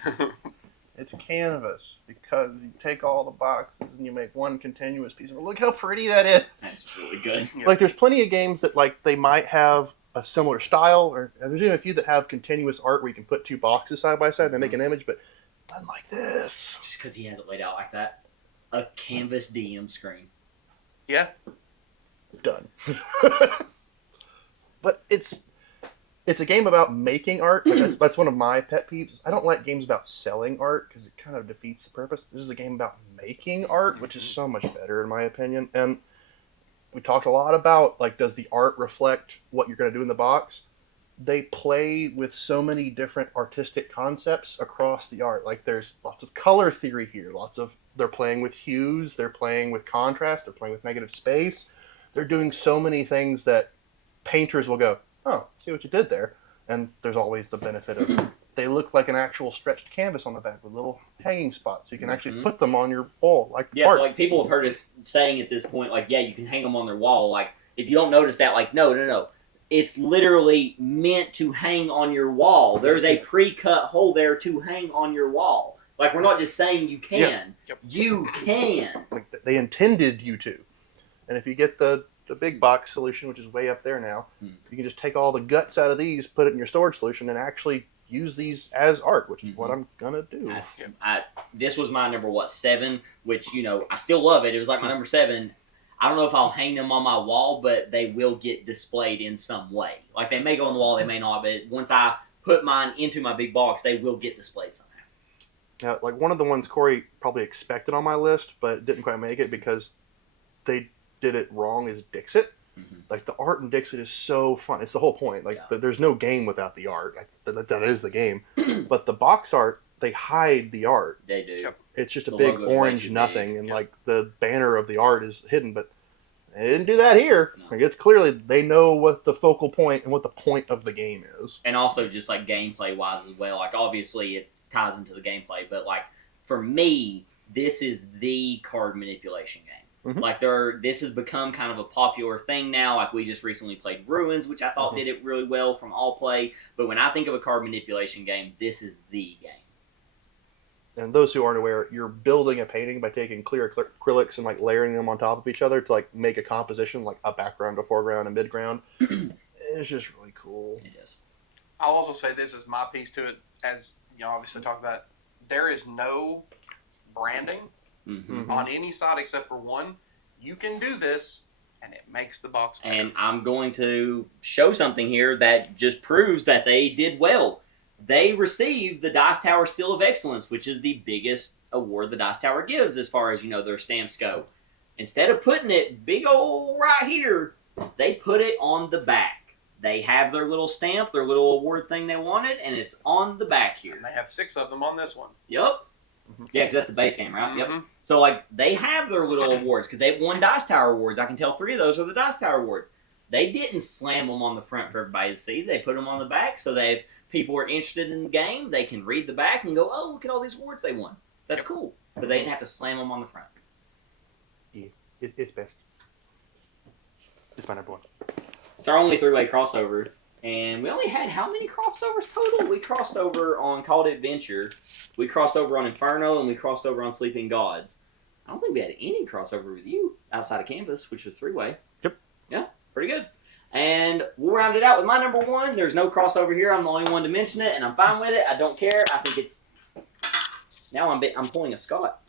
It's Canvas, because you take all the boxes and you make one continuous piece. And look how pretty that is. That's really good. Yeah. Like, there's plenty of games that, like, they might have a similar style, or there's even a few that have continuous art where you can put two boxes side by side and they make an image, but none like this. Just because he has it laid out like that. A canvas DM screen. Yeah. Done. But it's a game about making art. Like, that's one of my pet peeves. I don't like games about selling art because it kind of defeats the purpose. This is a game about making art, which is so much better in my opinion. And we talked a lot about, like, does the art reflect what you're going to do in the box? They play with so many different artistic concepts across the art. Like, there's lots of color theory here. They're playing with hues. They're playing with contrast. They're playing with negative space. They're doing so many things that painters will go, oh, see what you did there. And there's always the benefit of they look like an actual stretched canvas on the back with little hanging spots. So you can actually put them on your wall, like Yeah, art. so like people have heard us saying at this point, like, yeah, you can hang them on their wall. Like, if you don't notice that, like, no. It's literally meant to hang on your wall. There's a pre-cut hole there to hang on your wall. Like, we're not just saying you can. Yeah. Yep. You can. Like, they intended you to. And if you get the big box solution, which is way up there now, you can just take all the guts out of these, put it in your storage solution, and actually use these as art, which is what I'm gonna do. This was my number 7, which, I still love it. It was like my number 7. I don't know if I'll hang them on my wall, but they will get displayed in some way. Like, they may go on the wall, they may not, but once I put mine into my big box, they will get displayed somehow. Now, like, one of the ones Corey probably expected on my list, but didn't quite make it because they did it wrong, is Dixit. Like, the art in Dixit is so fun. It's the whole point. Like, there's no game without the art. Like, that is the game. But the box art, they hide the art. They do. Yep. It's just a The big logo's way orange too nothing, big. and Yep. like the banner of the art is hidden. But they didn't do that here. No. Like, it's clearly they know what the focal point and what the point of the game is. And also just like gameplay wise as well. Like, obviously it ties into the gameplay, but like for me, this is the card manipulation game. Like, this has become kind of a popular thing now. Like, we just recently played Ruins, which I thought did it really well from All Play. But when I think of a card manipulation game, this is the game. And those who aren't aware, you're building a painting by taking clear acrylics and like layering them on top of each other to like make a composition, like a background, a foreground, a midground. It's just really cool. It is. I'll also say this is my piece to it, as you know, obviously talk about. There is no branding on any side except for one. You can do this, and it makes the box better. And I'm going to show something here that just proves that they did well. They received the Dice Tower Seal of Excellence, which is the biggest award the Dice Tower gives as far as, their stamps go. Instead of putting it big old right here, they put it on the back. They have their little stamp, their little award thing they wanted, and it's on the back here. And they have 6 of them on this one. Yep. Yeah, because that's the base game, right? Yep. So, like, they have their little awards because they've won Dice Tower awards. I can tell 3 of those are the Dice Tower awards. They didn't slam them on the front for everybody to see. They put them on the back so that if people are interested in the game, they can read the back and go, oh, look at all these awards they won. That's cool. But they didn't have to slam them on the front. Yeah, it's best. It's my number 1. It's our only 3-way crossover. And we only had how many crossovers total? We crossed over on Called Adventure. We crossed over on Inferno, and we crossed over on Sleeping Gods. I don't think we had any crossover with you outside of Canvas, which was 3-way. Yep. Yeah, pretty good. And we'll round it out with my number 1. There's no crossover here. I'm the only one to mention it, and I'm fine with it. I don't care. I think it's... Now I'm pulling a Scott.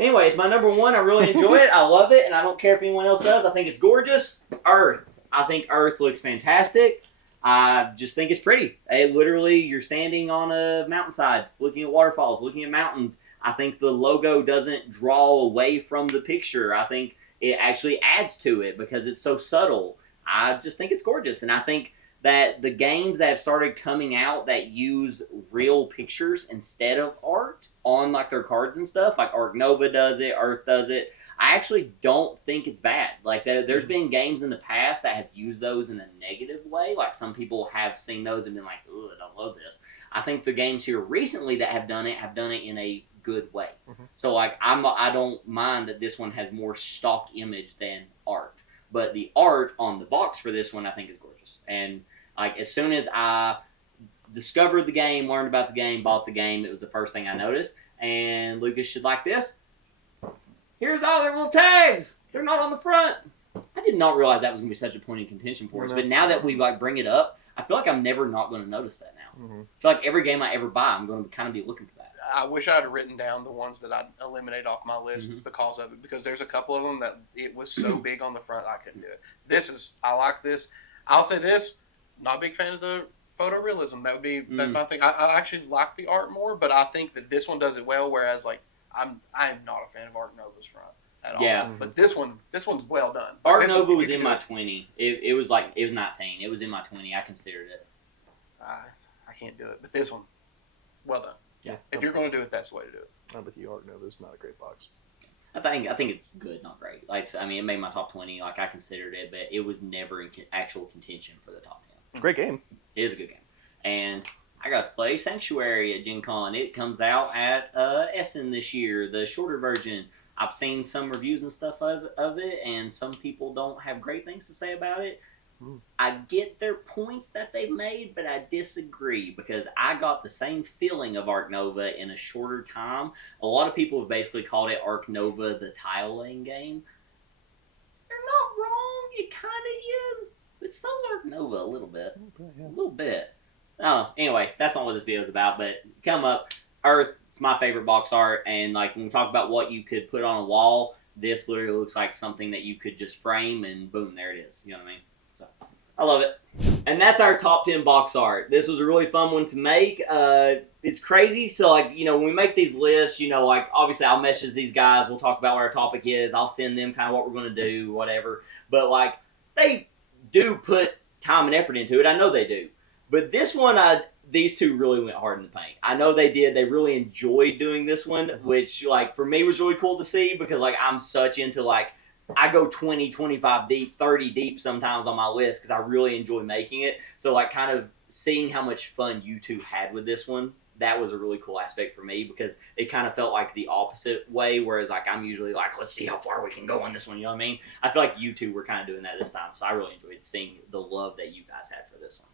Anyway, it's my number 1. I really enjoy it. I love it, and I don't care if anyone else does. I think it's gorgeous. Earth. I think Earth looks fantastic. I just think it's pretty. Literally, you're standing on a mountainside, looking at waterfalls, looking at mountains. I think the logo doesn't draw away from the picture. I think it actually adds to it because it's so subtle. I just think it's gorgeous. And I think that the games that have started coming out that use real pictures instead of art on like their cards and stuff, like Arc Nova does it, Earth does it, I actually don't think it's bad. Like, there's been games in the past that have used those in a negative way. Like, some people have seen those and been like, ugh, I don't love this. I think the games here recently that have done it in a good way. So, like, I don't mind that this one has more stock image than art. But the art on the box for this one, I think, is gorgeous. And, like, as soon as I discovered the game, learned about the game, bought the game, it was the first thing I noticed. and Lucas should like this. Here's all their little tags. They're not on the front. I did not realize that was going to be such a point in contention for us. But now that we like bring it up, I feel like I'm never not going to notice that now. Mm-hmm. I feel like every game I ever buy, I'm going to kind of be looking for that. I wish I had written down the ones that I'd eliminate off my list because of it. Because there's a couple of them that it was so big on the front I couldn't do it. So I like this. I'll say this. Not a big fan of the photorealism. That's my thing. I actually like the art more, but I think that this one does it well. Whereas like I'm not a fan of Art Nova's front at all. Yeah. But this one's well done. Art Nova was in my 20. It was 19. It was in my 20. I considered it. I can't do it. But this one, well done. Yeah. If you're going to do it, that's the way to do it. I'm with you. Art Nova's not a great box. I think it's good, not great. Like, I mean, it made my top 20. Like, I considered it, but it was never in actual contention for the top 10. Great game. It is a good game. And I got to play Sanctuary at Gen Con. It comes out at Essen this year, the shorter version. I've seen some reviews and stuff of it, and some people don't have great things to say about it. I get their points that they've made, but I disagree because I got the same feeling of Arc Nova in a shorter time. A lot of people have basically called it Arc Nova the tile laying game. They're not wrong. It kind of is. But so's Arc Nova a little bit. A little bit. Oh, anyway, that's not what this video is about, but come up. Earth, it's my favorite box art, and like when we talk about what you could put on a wall, this literally looks like something that you could just frame and boom, there it is. You know what I mean? So, I love it. And that's our top 10 box art. This was a really fun one to make. It's crazy. So, like, you know, when we make these lists, you know, like, obviously I'll message these guys. We'll talk about what our topic is. I'll send them kind of what we're going to do, whatever. But, like, they do put time and effort into it. I know they do. But this one, these two really went hard in the paint. I know they did. They really enjoyed doing this one, which, like, for me was really cool to see because, like, I'm such into, like, I go 20, 25 deep, 30 deep sometimes on my list because I really enjoy making it. So, like, kind of seeing how much fun you two had with this one, that was a really cool aspect for me because it kind of felt like the opposite way, whereas, like, I'm usually like, let's see how far we can go on this one, you know what I mean? I feel like you two were kind of doing that this time, so I really enjoyed seeing the love that you guys had for this one.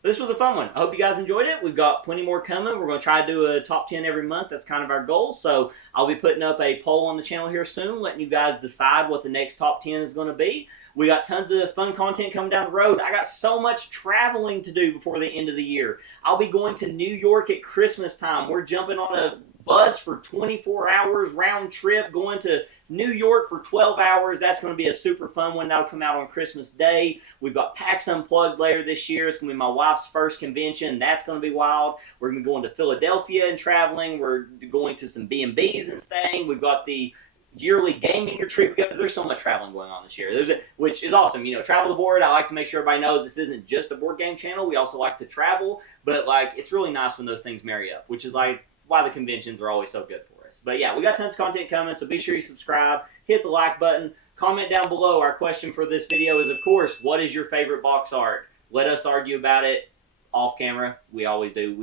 This was a fun one. I hope you guys enjoyed it. We've got plenty more coming. We're going to try to do a top 10 every month. That's kind of our goal. So I'll be putting up a poll on the channel here soon, letting you guys decide what the next top 10 is going to be. We got tons of fun content coming down the road. I got so much traveling to do before the end of the year. I'll be going to New York at Christmas time. We're jumping on a bus for 24 hours round trip, going to New York for 12 hours. That's going to be a super fun one. That'll come out on Christmas Day. We've got PAX Unplugged later this year. It's going to be my wife's first convention. That's going to be wild. We're going to be going to Philadelphia and traveling. We're going to some B&Bs and staying. We've got the yearly gaming retreat. There's so much traveling going on this year, which is awesome. You know, Travel the Board, I like to make sure everybody knows this isn't just a board game channel. We also like to travel, but like it's really nice when those things marry up, which is like why the conventions are always so good for us. But yeah, we got tons of content coming, so be sure you subscribe, hit the like button, comment down below. Our question for this video is, of course, what is your favorite box art? Let us argue about it off camera. We always do.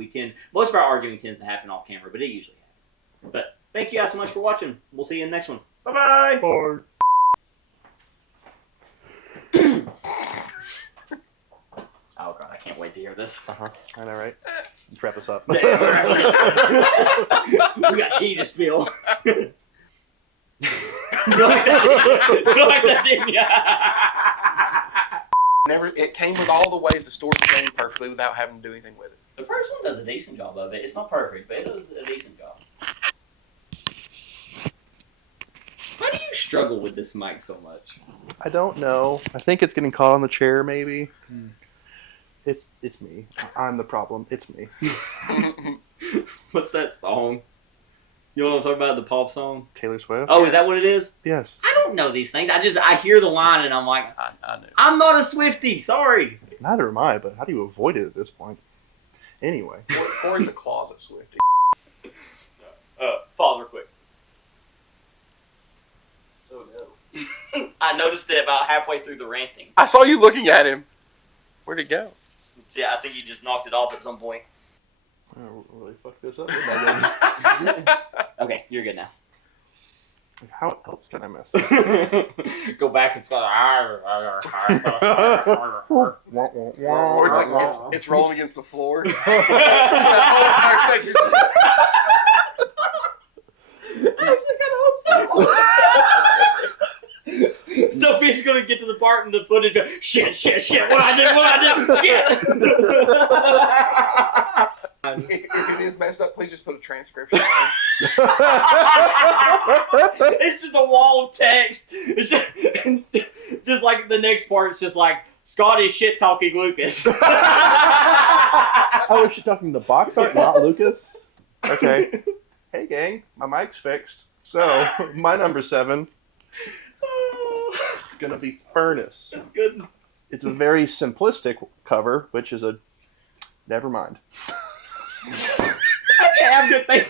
Most of our arguing tends to happen off camera, but it usually happens. But thank you guys so much for watching. We'll see you in the next one. Bye-bye. Bye. Oh, God, I can't wait to hear this. I know, right? Let's wrap this up. We got tea to spill. You like that, didn't you? It came with all the ways to store the game perfectly without having to do anything with it. The first one does a decent job of it. It's not perfect, but it does a decent job. Why do you struggle with this mic so much? I don't know. I think it's getting caught on the chair, maybe. It's me. I'm the problem. It's me. What's that song? You know what I'm talking about? The pop song? Taylor Swift? Oh, is that what it is? Yes. I don't know these things. I hear the line and I'm like, I knew. I'm not a Swiftie. Sorry. Neither am I, but how do you avoid it at this point? Anyway. Corey's a closet Swiftie. Pause real quick. Oh no. I noticed it about halfway through the ranting. I saw you looking at him. Where'd it go? Yeah, I think you just knocked it off at some point. I really fucked this up, didn't I? Okay, you're good now. How else can I mess Go back and start. Or it's like it's rolling against the floor. actually kind of hope so. Sophie's gonna get to the part in the footage. Go, shit! What I did! Shit! If it is messed up, please just put a transcription. It's just a wall of text. It's just like the next part. It's just like Scott is shit talking Lucas. Oh, is she talking to box art, not Lucas? Okay. Hey, gang, my mic's fixed. So, my number 7 is going to be Furnace. That's good. It's a very simplistic cover, which is a... Never mind. I can't have good things.